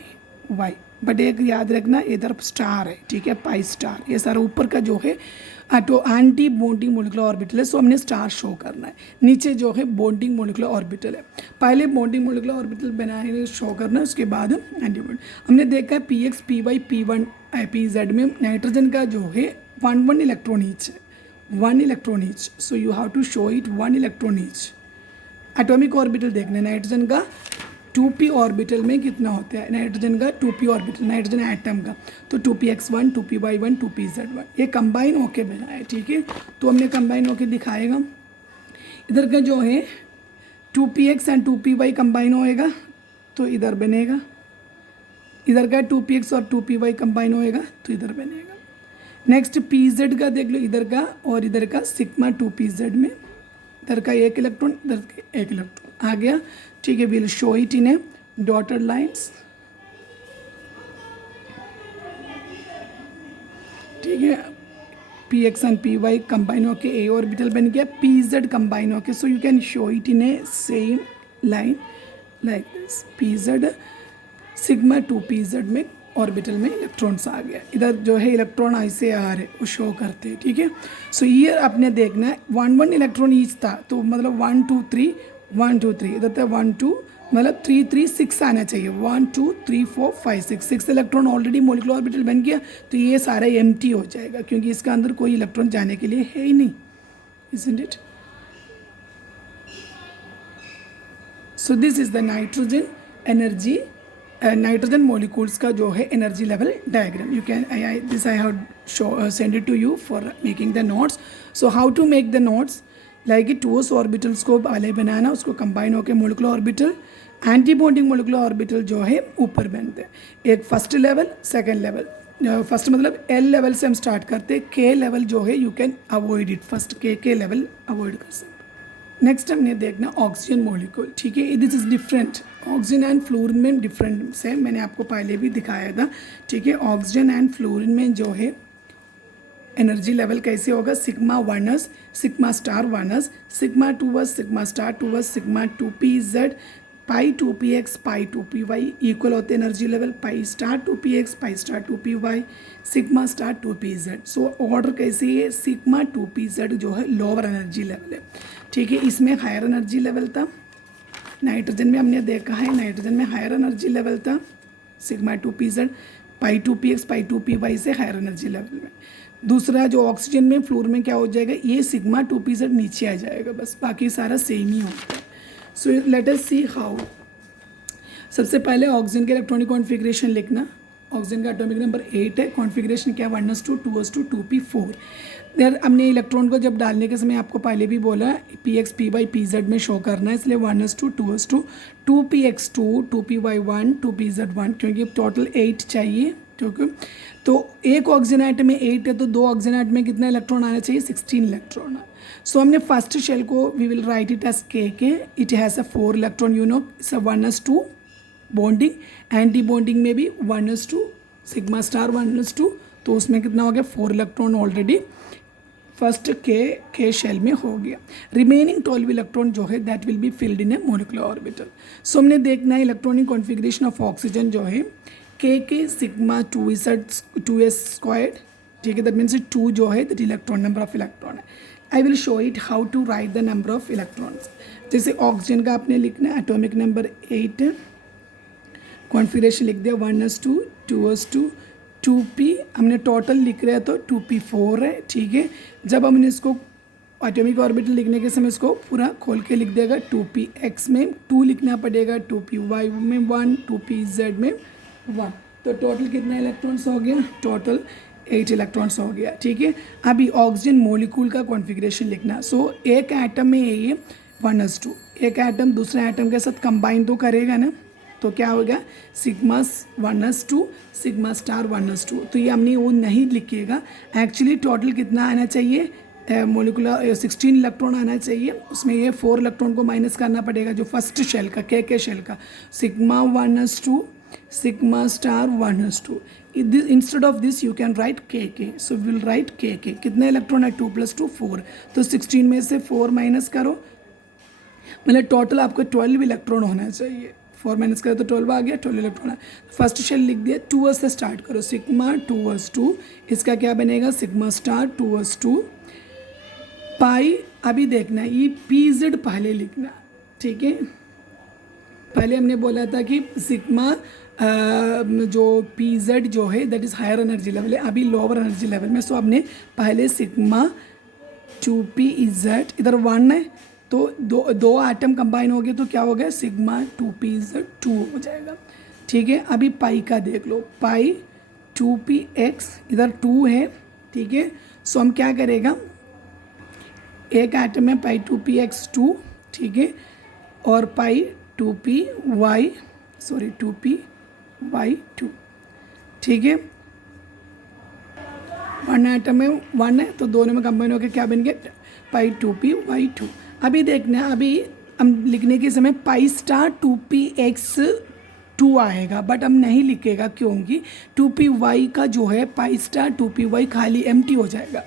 बट एक याद रखना इधर स्टार है, ठीक है, पाई स्टार। ये सारा ऊपर का जो है तो एंटी बॉन्डिंग मोलिकुलर ऑर्बिटल है, सो हमने स्टार शो करना है। नीचे जो है बॉन्डिंग मोलिकुलर ऑर्बिटल है, पहले बॉन्डिंग मोलिकुलर ऑर्बिटल बनाए शो करना है, उसके बाद एंटी बॉन्ड। हमने देखा है px py p1 pz में नाइट्रोजन का जो है 1 इलेक्ट्रॉन ईच है, 1 electron each, so you have to show it 1 electron each. Atomic orbital देखना है, नाइट्रोजन का 2p ऑर्बिटल में कितना होता है नाइट्रोजन का 2p ऑर्बिटल नाइट्रोजन एटम का, तो 2px1 2py1 2pz1 ये कंबाइन होके बना है, ठीक है। तो हमने कंबाइन होके दिखाएगा। इधर का जो है 2px एंड 2py कंबाइन होएगा तो इधर बनेगा, इधर का 2px और 2py कंबाइन होएगा तो इधर बनेगा। नेक्स्ट pz का देख लो, इधर का और इधर का सिग्मा 2pz में इधर का एक इलेक्ट्रॉन इधर का एक इलेक्ट्रॉन आ गया, ठीक है। Will show it in A dotted lines, ठीक है। px एंड py कंबाइन होके ए ऑर्बिटल बन गया, pz कंबाइन होके, सो you can show it in A same line like this. pz sigma 2pz में ऑर्बिटल में इलेक्ट्रॉन्स आ गया, इधर जो है इलेक्ट्रॉन ऐसे आ रहे वो शो करते हैं, ठीक है। सो ये आपने देखना है 1 इलेक्ट्रॉन ईच था, तो मतलब 1 2 3 1 2 3 इधर था 1 2 मतलब 3 3 6 आना चाहिए, 1 2 3 4 5 6 6 इलेक्ट्रॉन ऑलरेडी मॉलिक्यूलर ऑर्बिटल बन गया, तो ये सारा एम्प्टी हो जाएगा क्योंकि इसका अंदर कोई इलेक्ट्रॉन जाने के लिए है ही नहीं, isn't it? So this is the nitrogen energy nitrogen molecules का जो है energy level diagram. You can this I have send it to you for making the notes. So how to make the notes, like it 2s orbitals को पहले बनाना, उसको combine होकर molecular orbital anti bonding molecular orbital जो है ऊपर बनते हैं, एक first level second level. First मतलब एल लेवल से हम स्टार्ट करते हैं, के लेवल जो है you can avoid it, first के लेवल अवॉइड कर सकते। नेक्स्ट हमने देखना ऑक्सीजन मॉलिक्यूल, ठीक है। This is different, oxygen and fluorine में डिफरेंस है, मैंने आपको पहले भी दिखाया था, ठीक है। ऑक्सीजन एंड फ्लोरीन में जो है एनर्जी लेवल कैसे होगा, sigma 1s sigma star 1s sigma 2s sigma star 2s sigma 2pz पाई 2px पाई 2py इक्वल होते हैं एनर्जी लेवल, पाई स्टार 2px पाई star 2py sigma star 2pz। So order कैसे है, sigma 2pz जो है lower energy level है, ठीक है। इसमें हायर एनर्जी लेवल था, नाइट्रोजन में हमने देखा है नाइट्रोजन में हायर एनर्जी लेवल था सिग्मा 2pz, पाई 2px पाई 2py से हायर एनर्जी लेवल में। दूसरा जो ऑक्सीजन में फ्लोर में क्या हो जाएगा, ये सिग्मा 2pz नीचे आ जाएगा, बस बाकी सारा सेम ही होता है। So let us see how. सबसे पहले ऑक्सीजन के इलेक्ट्रॉनिक कॉन्फ़िगरेशन लिखना, ऑक्सीजन का एटॉमिक नंबर 8 है, कॉन्फ़िगरेशन क्या 1s2 2s2 2p4। देर हमने इलेक्ट्रॉन को जब डालने के समय आपको पहले भी बोला px py pz में शो करना है, इसलिए 1s2 2s2 2px2 2py1 2pz1 क्योंकि टोटल 8 चाहिए, ठीक है। तो एक ऑक्सीजन एटम में 8 है, तो दो ऑक्सीजन एटम में कितना इलेक्ट्रॉन आना चाहिए, 16 इलेक्ट्रॉन। सो हमने फर्स्ट शेल को we will write it as K, it has a 4 electron, you know it's a 1s2 bonding, anti bonding में भी 1s2 सिग्मा स्टार 1s2, तो उसमें कितना हो गया 4 इलेक्ट्रॉन ऑलरेडी फर्स्ट के शेल में हो गया। रिमेनिंग 12 इलेक्ट्रॉन जो है that will be filled in a molecular orbital. So हमने देखना है इलेक्ट्रॉनिक कॉन्फ़िगरेशन ऑफ ऑक्सीजन जो है के सिग्मा 2s स्क्वायर्ड, ठीक है। दैट मीन्स 2 जो है that electron number of electron है। I will show it how to write the number of electrons. जैसे ऑक्सीजन का आपने लिखना है एटॉमिक नंबर 8, कॉन्फ़िगरेशन लिख दिया 1s2 2s2 2p, हमने टोटल लिख रहे हैं तो 2p4 है, ठीक है। जब हमने इसको एटॉमिक ऑर्बिटल लिखने के समय इसको पूरा खोल के लिख देगा, 2px में 2 लिखना पड़ेगा, 2py में 1 2pz में 1, तो टोटल कितना इलेक्ट्रॉन्स हो गया, टोटल 8 इलेक्ट्रॉन्स हो गया, ठीक है। अभी ऑक्सीजन मॉलिक्यूल का कॉन्फ़िगरेशन लिखना। सो एक एटम में ये 1s2, एक एटम दूसरे एटम के साथ कंबाइन तो करेगा ना, तो क्या होगा sigma 1s2 sigma star 1s2, तो ये हमने वो नहीं लिखिएगा, एक्चुअली टोटल कितना आना चाहिए मोलिकुलर 16 इलेक्ट्रॉन आना चाहिए, उसमें ये 4 इलेक्ट्रॉन को माइनस करना पड़ेगा जो फर्स्ट शेल का के शेल का, sigma 1s2 sigma star 1s2। Instead of this you can right के, सो विल राइट के कितना इलेक्ट्रॉन है 2 + 2 4, तो 16 में से 4 माइनस करो, मतलब टोटल आपको 12 इलेक्ट्रॉन होना चाहिए, 4 माइनस करो तो 12 आ गया, 12 इलेक्ट्रॉन है। फर्स्ट शेल लिख दिया, 2s से स्टार्ट करो, सिग्मा 2s2, इसका क्या बनेगा सिग्मा स्टार 2s2 पाई। अभी देखना है ये pz पहले लिखना, ठीक है। पहले हमने बोला था कि सिग्मा जो pz जो है that is higher energy level है, अभी लोअर एनर्जी लेवल में। सो हमने पहले सिग्मा 2pz, इधर 1 है तो दो एटम कंबाइन हो गए तो क्या हो गया, सिग्मा 2p(Z)2 हो जाएगा। ठीक है, अभी पाई का देख लो, पाई 2px, इधर 2 है। ठीक है, सो हम क्या करेगा, एक एटम है पाई 2px(2), ठीक है, और पाई 2py(2)। ठीक है, वन एटम में 1 है तो दोनों में कंबाइन होकर क्या बन गया, पाई 2py(2). अभी देखना, अभी हम लिखने के समय पाई स्टार 2px(2) आएगा, बट हम नहीं लिखेगा क्योंकि 2py का जो है पाई स्टार 2py खाली एम्प्टी हो जाएगा।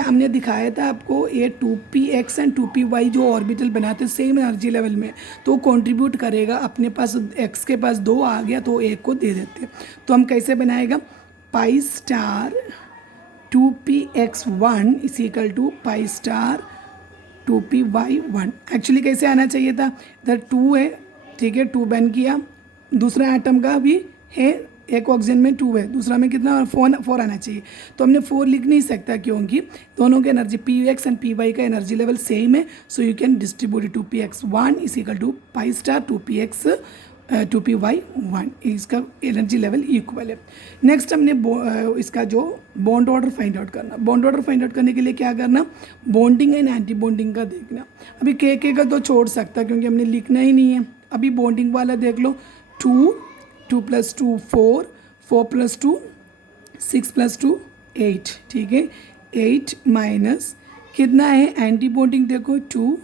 हमने दिखाया था आपको, ये 2px एंड 2py जो ऑर्बिटल बनाते हैं सेम एनर्जी लेवल में, तो कंट्रीब्यूट करेगा। अपने पास x के पास 2 आ गया तो 1 को दे देते। तो हम कैसे बनाएगा, pi star 2px1 is equal to pi star 2py1। Actually कैसे आना चाहिए था, इधर 2 है, ठीक है, 2 बन किया, दूसरा एटम का भी है, एक ऑक्सीजन में 2 है, दूसरा में कितना 4 आना चाहिए। तो हमने 4 लिख नहीं सकता क्योंकि दोनों के एनर्जी px एंड py का एनर्जी लेवल सेम है। So you can distribute 2px1 is equal to pi star 2py1, इसका एनर्जी लेवल इक्वल है। नेक्स्ट हमने इसका जो बॉन्ड ऑर्डर फाइंड आउट करना। बॉन्ड ऑर्डर फाइंड आउट करने के लिए क्या करना, बॉन्डिंग एंड एंटी बॉन्डिंग का देखना। अभी के का तो छोड़ सकता क्योंकि हमने लिखना ही नहीं है। अभी बॉन्डिंग वाला देख लो, 2 + 2 4, 4 + 2 6 + 2 8। ठीक है, 8 माइनस कितना है एंटी बॉन्डिंग, देखो 2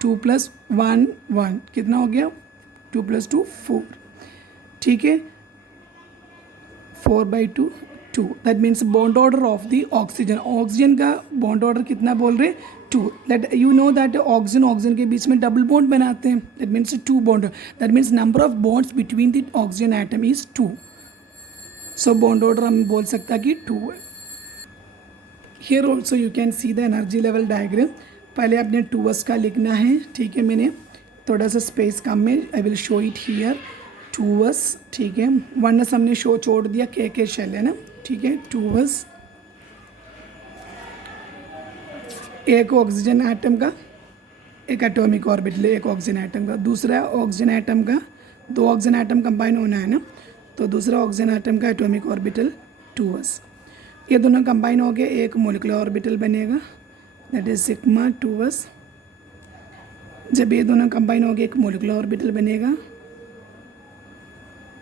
+ 1 1, कितना हो गया 2 + 2 4। ठीक है, 4/2 2, that means bond order of the oxygen. Oxygen का बॉन्ड ऑर्डर कितना बोल रहे, 2। That you know that oxygen के बीच में डबल बॉन्ड बनाते हैं, that means 2 bond. That means number of bonds between the oxygen atom is 2। So bond order हम बोल सकता कि 2 है। Here also you can see the energy level diagram. पहले आपने 2s का लिखना है। ठीक है, मैंने थोड़ा सा स्पेस कम में, आई will show it here 2s। ठीक है, 1s हमने छोड़ दिया, के शेल है ना। ठीक है, 2s एक ऑक्सीजन एटम का, एक एटॉमिक ऑर्बिटल, एक ऑक्सीजन एटम का, दूसरा ऑक्सीजन एटम का, 2 ऑक्सीजन एटम कंबाइन होना है ना, तो दूसरा ऑक्सीजन एटम का एटॉमिक ऑर्बिटल 2s। ये दोनों कंबाइन हो गए, एक मोलिकुलर ऑर्बिटल बनेगा, दैट इज सिग्मा 2s। जब ये दोनों कंबाइन हो गए एक मोलिकुलर ऑर्बिटल बनेगा,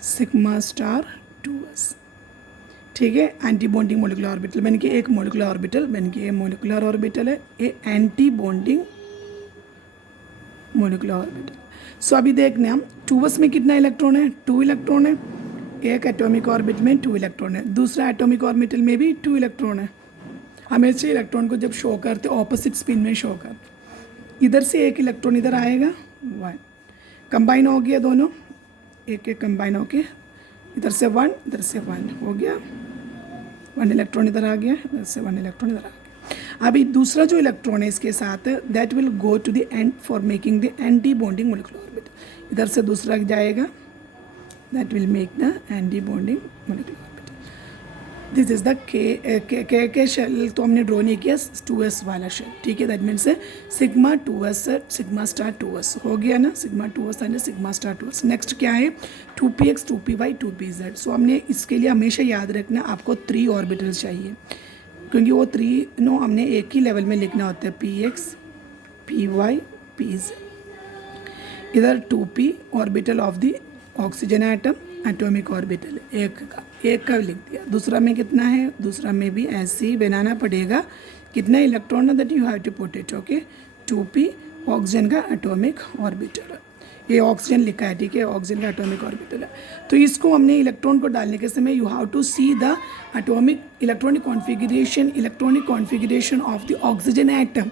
सिग्मा स्टार 2s। ठीक है, एंटी बॉन्डिंग मोलिकुलर ऑर्बिटल बन के एक मोलिकुलर ऑर्बिटल बन के, ये मोलिकुलर ऑर्बिटल है, ये एंटी बॉन्डिंग मोलिकुलर ऑर्बिटल। सो अभी देखने हम 2s में कितना इलेक्ट्रॉन है, 2 इलेक्ट्रॉन है, एक एटॉमिक ऑर्बिटल में 2 इलेक्ट्रॉन है, दूसरा एटॉमिक ऑर्बिटल में भी 2 इलेक्ट्रॉन है। हमेशा इलेक्ट्रॉन को जब शो करते ऑपोजिट स्पिन में शो करते, इधर से एक इलेक्ट्रॉन इधर आएगा, 1 कंबाइन हो गया, दोनों एक एक कंबाइन हो गया, इधर से 1 इधर से 1 हो गया, 1 इलेक्ट्रॉन इधर आ गया, इधर से 1 इलेक्ट्रॉन इधर आ गया। अभी दूसरा जो इलेक्ट्रॉन है इसके साथ, that will go to the end for making the anti bonding molecular orbital. इधर से दूसरा जाएगा, that will make the anti bonding molecular orbital. This is the K shell तो हमने ड्रॉ नहीं किया, 2s वाला शेल। ठीक है, that means sigma 2s sigma star 2s हो गया ना, sigma 2s and sigma star 2s। Next क्या है, 2px 2py 2pz। सो हमने इसके लिए हमेशा याद रखना, आपको 3 ऑर्बिटल चाहिए क्योंकि वो 3 हमने एक ही लेवल में लिखना होता है, px py pz। इधर 2p orbital of the oxygen atom, atomic orbital एक का लिख दिया। दूसरा में कितना है, दूसरा में भी ऐसे ही बनाना पड़ेगा, कितना इलेक्ट्रॉन है that you have to put it. Okay, 2p oxygen का एटॉमिक ऑर्बिटल है, ये ऑक्सीजन लिखा है। ठीक है, ऑक्सीजन का एटॉमिक ऑर्बिटल है। तो इसको हमने इलेक्ट्रॉन को डालने के समय you have to see the electronic configuration of the oxygen atom,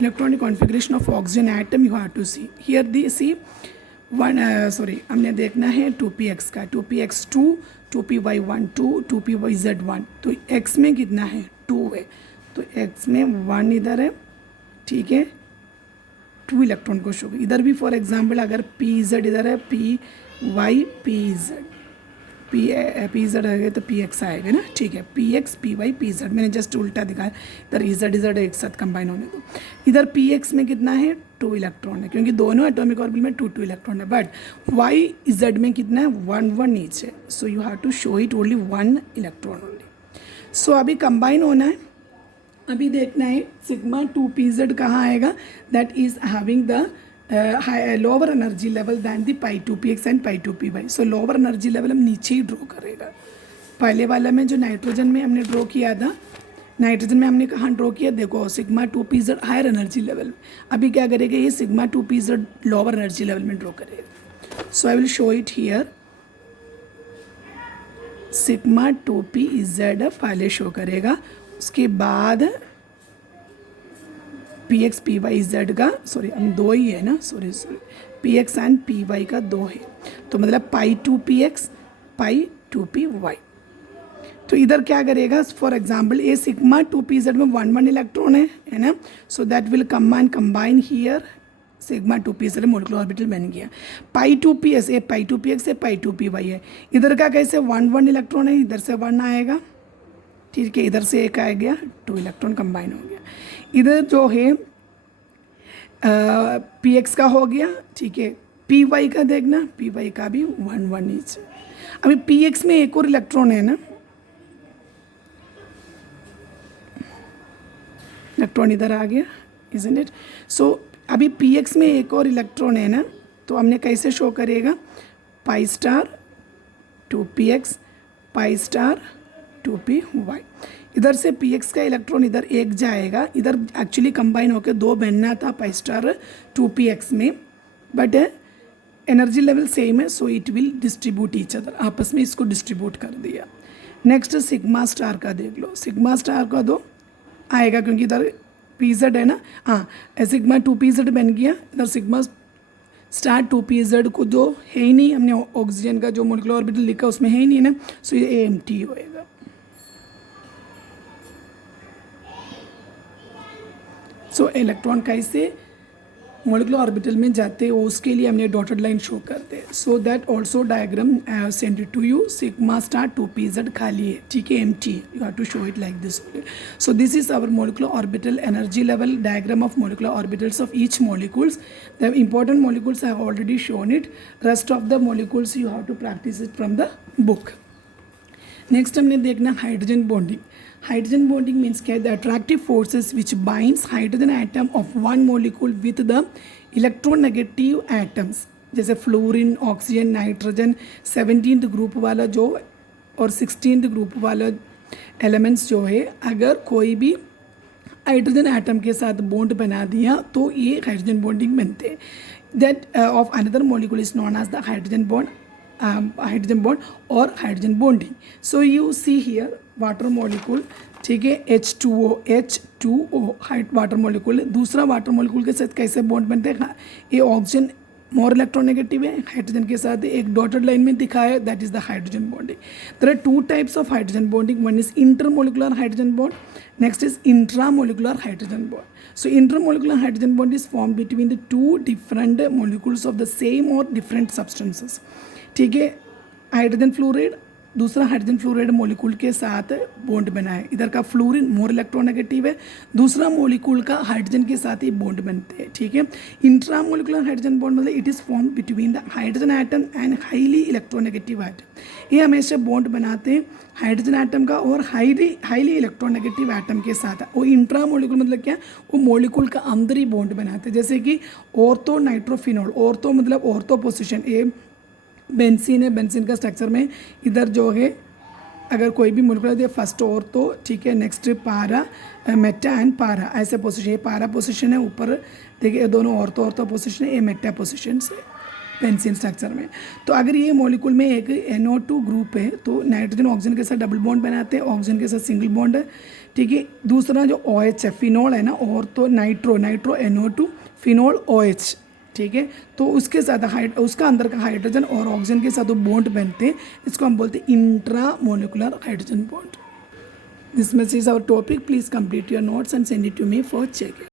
electronic configuration of oxygen atom you have to see here. दी सी हमने देखना है 2px का, 2px2 2py1 2 2pyz1। तो x में कितना है, 2 है, तो x में 1 इधर है। ठीक है, 2 इलेक्ट्रॉन को शो, इधर भी फॉर एग्जांपल अगर pz इधर है, py pz पी जेड आएगा तो पी एक्स आएगा ना, ठीक है, P X P Y P Z, मैंने जस्ट उल्टा दिखाया, इधर इजेड एक साथ कंबाइन होने दो। इधर पी एक्स में कितना है 2 इलेक्ट्रॉन है, क्योंकि दोनों एटॉमिक ऑर्बिटल में 2 इलेक्ट्रॉन है, बट वाई जेड में कितना है 1 ईच है, so you have to show it only 1 electron only. सो अभी कंबाइन होना है, अभी देखना है सिग्मा 2 पी जेड कहाँ आएगा, that is having the lower energy level than the pi 2 P X and pi 2 P Y. So lower energy level हम नीचे ही ड्रॉ करेगा। पहले वाला में जो नाइट्रोजन में हमने ड्रॉ किया था, नाइट्रोजन में हमने कहाँ ड्रॉ किया, देखो sigma 2 P Z higher energy level. अभी क्या करेगा, ये sigma 2 P Z lower energy level में ड्रॉ करेगा। So I will show it here, sigma 2 P Z पहले शो करेगा, उसके बाद P X P Y Z का, सॉरी हम 2 ही है ना, sorry P X and P Y का 2 है, तो मतलब pi 2 P X pi 2 P Y. तो इधर क्या करेगा, फॉर एग्जाम्पल ये सिग्मा 2 पी जेड में 1 इलेक्ट्रॉन है ना, so that will combine here, sigma 2 P Z molecular orbital बन गया। पाई 2 पी एस, ये पाई 2 पी एक्स है, पाई 2 पी वाई है, इधर का कैसे 1 इलेक्ट्रॉन है, इधर से 1 आएगा, ठीक है, इधर से एक आ गया, 2 इलेक्ट्रॉन कंबाइन हो गया। इधर जो है पी एक्स का हो गया, ठीक है, पी वाई का देखना, पी वाई का भी 1 ईच। अभी पी एक्स में एक और इलेक्ट्रॉन है ना, इलेक्ट्रॉन इधर आ गया, इजंट इट। सो अभी पी एक्स में एक और इलेक्ट्रॉन है ना, तो हमने कैसे शो करेगा, pi star 2 P X pi star 2 P Y. इधर से पी एक्स का इलेक्ट्रॉन इधर एक जाएगा, इधर एक्चुअली कंबाइन होकर 2 बनना था पाई स्टार 2 पी एक्स में, बट एनर्जी लेवल सेम है, so it will distribute each other, आपस में इसको डिस्ट्रीब्यूट कर दिया। नेक्स्ट सिग्मा स्टार का देख लो, सिग्मा स्टार का 2 आएगा, क्योंकि इधर पी जेड है ना, हाँ सिग्मा 2 पी जेड बन गया, इधर सिग्मा स्टार 2 पी जेड को जो है ही नहीं, हमने ऑक्सीजन का जो मोलिकुलर ऑर्बिटल लिखा उसमें है ही नहीं ना, सो ये एम्प्टी होएगा। सो इलेक्ट्रॉन कैसे मोलिकुलर ऑर्बिटल में जाते हैं उसके लिए हमने डॉटेड लाइन शो करते हैं। So that also diagram I have send it to you, sigma star 2 P Z खाली है, ठीक है, empty, you have to show it like this. So this is our molecular orbital energy level diagram of molecular orbitals of each molecules. The important molecules I have already shown it, rest of the molecules you have to practice it from the book. Next हमने देखना hydrogen bonding. Hydrogen bonding means क्या है, the attractive forces which binds hydrogen atom of 1 molecule with the electronegative atoms, जैसे fluorine, oxygen, nitrogen, 17th group वाला जो और 16th group वाला elements जो है, अगर कोई भी हाइड्रोजन एटम के साथ बॉन्ड बना दिया तो ये हाइड्रोजन बॉन्डिंग बनते हैं। That of another molecule is known as the hydrogen bond, और hydrogen bonding. So you see here water molecule, ठीक है, H2O वाटर मॉलिक्यूल है, दूसरा वाटर मॉलिक्यूल के साथ कैसे बॉन्ड बनते हैं, ये ऑक्सीजन मोर इलेक्ट्रोनेगेटिव है, हाइड्रोजन के साथ एक डॉटेड लाइन में दिखाया, that is the hydrogen bonding. There are 2 types of hydrogen bonding, one is intermolecular hydrogen bond, next is intramolecular hydrogen bond. So intermolecular hydrogen bond is form between the 2 different molecules of the same और different substances, ठीक है, hydrogen fluoride दूसरा hydrogen fluoride molecule के साथ bond बना है, इधर का फ्लोरीन मोर इलेक्ट्रोनेगेटिव है, दूसरा मोलिक्यूल का हाइड्रोजन के साथ ही बॉन्ड बनते हैं, ठीक है। इंट्रामोलिकुलर हाइड्रोजन बॉन्ड मतलब it is form between the hydrogen atom and highly electronegative atom. ये हमेशा बॉन्ड बनाते हैं हाइड्रोजन एटम का और हाईली इलेक्ट्रोनेगेटिव एटम के साथ। वो इंट्रामोलिकुलर मतलब क्या, वो मोलिक्यूल का अंदर ही बॉन्ड बनाते हैं, जैसे कि ऑर्थो नाइट्रोफिनॉल, ऑर्थो मतलब ऑर्थो पोजिशन, ये बेंजीन है, बेंजीन का स्ट्रक्चर में इधर जो है अगर कोई भी मोलिक्यूल है फर्स्ट ऑर्थो, ठीक है, नेक्स्ट पारा, मेटा एंड पारा, ऐसे पोजीशन, ये पारा पोजीशन है ऊपर, देखिए दोनों ऑर्थो पोजीशन है, ये मेटा पोजीशन से बेंजीन स्ट्रक्चर में। तो अगर ये मोलिक्यूल में एक NO2 ग्रुप है तो नाइट्रोजन ऑक्सीजन के साथ डबल बॉन्ड बनाते हैं, ऑक्सीजन के साथ सिंगल बॉन्ड है, ठीक है। दूसरा जो OH है फिनॉल है ना, और तो नाइट्रो NO2 फिनॉल OH, ठीक है, तो उसके साथ उसका अंदर का हाइड्रोजन और ऑक्सीजन के साथ वो बॉन्ड बनते हैं, इसको हम बोलते हैं intra molecular hydrogen bond. This much is our topic, please complete your notes and send it to me for check.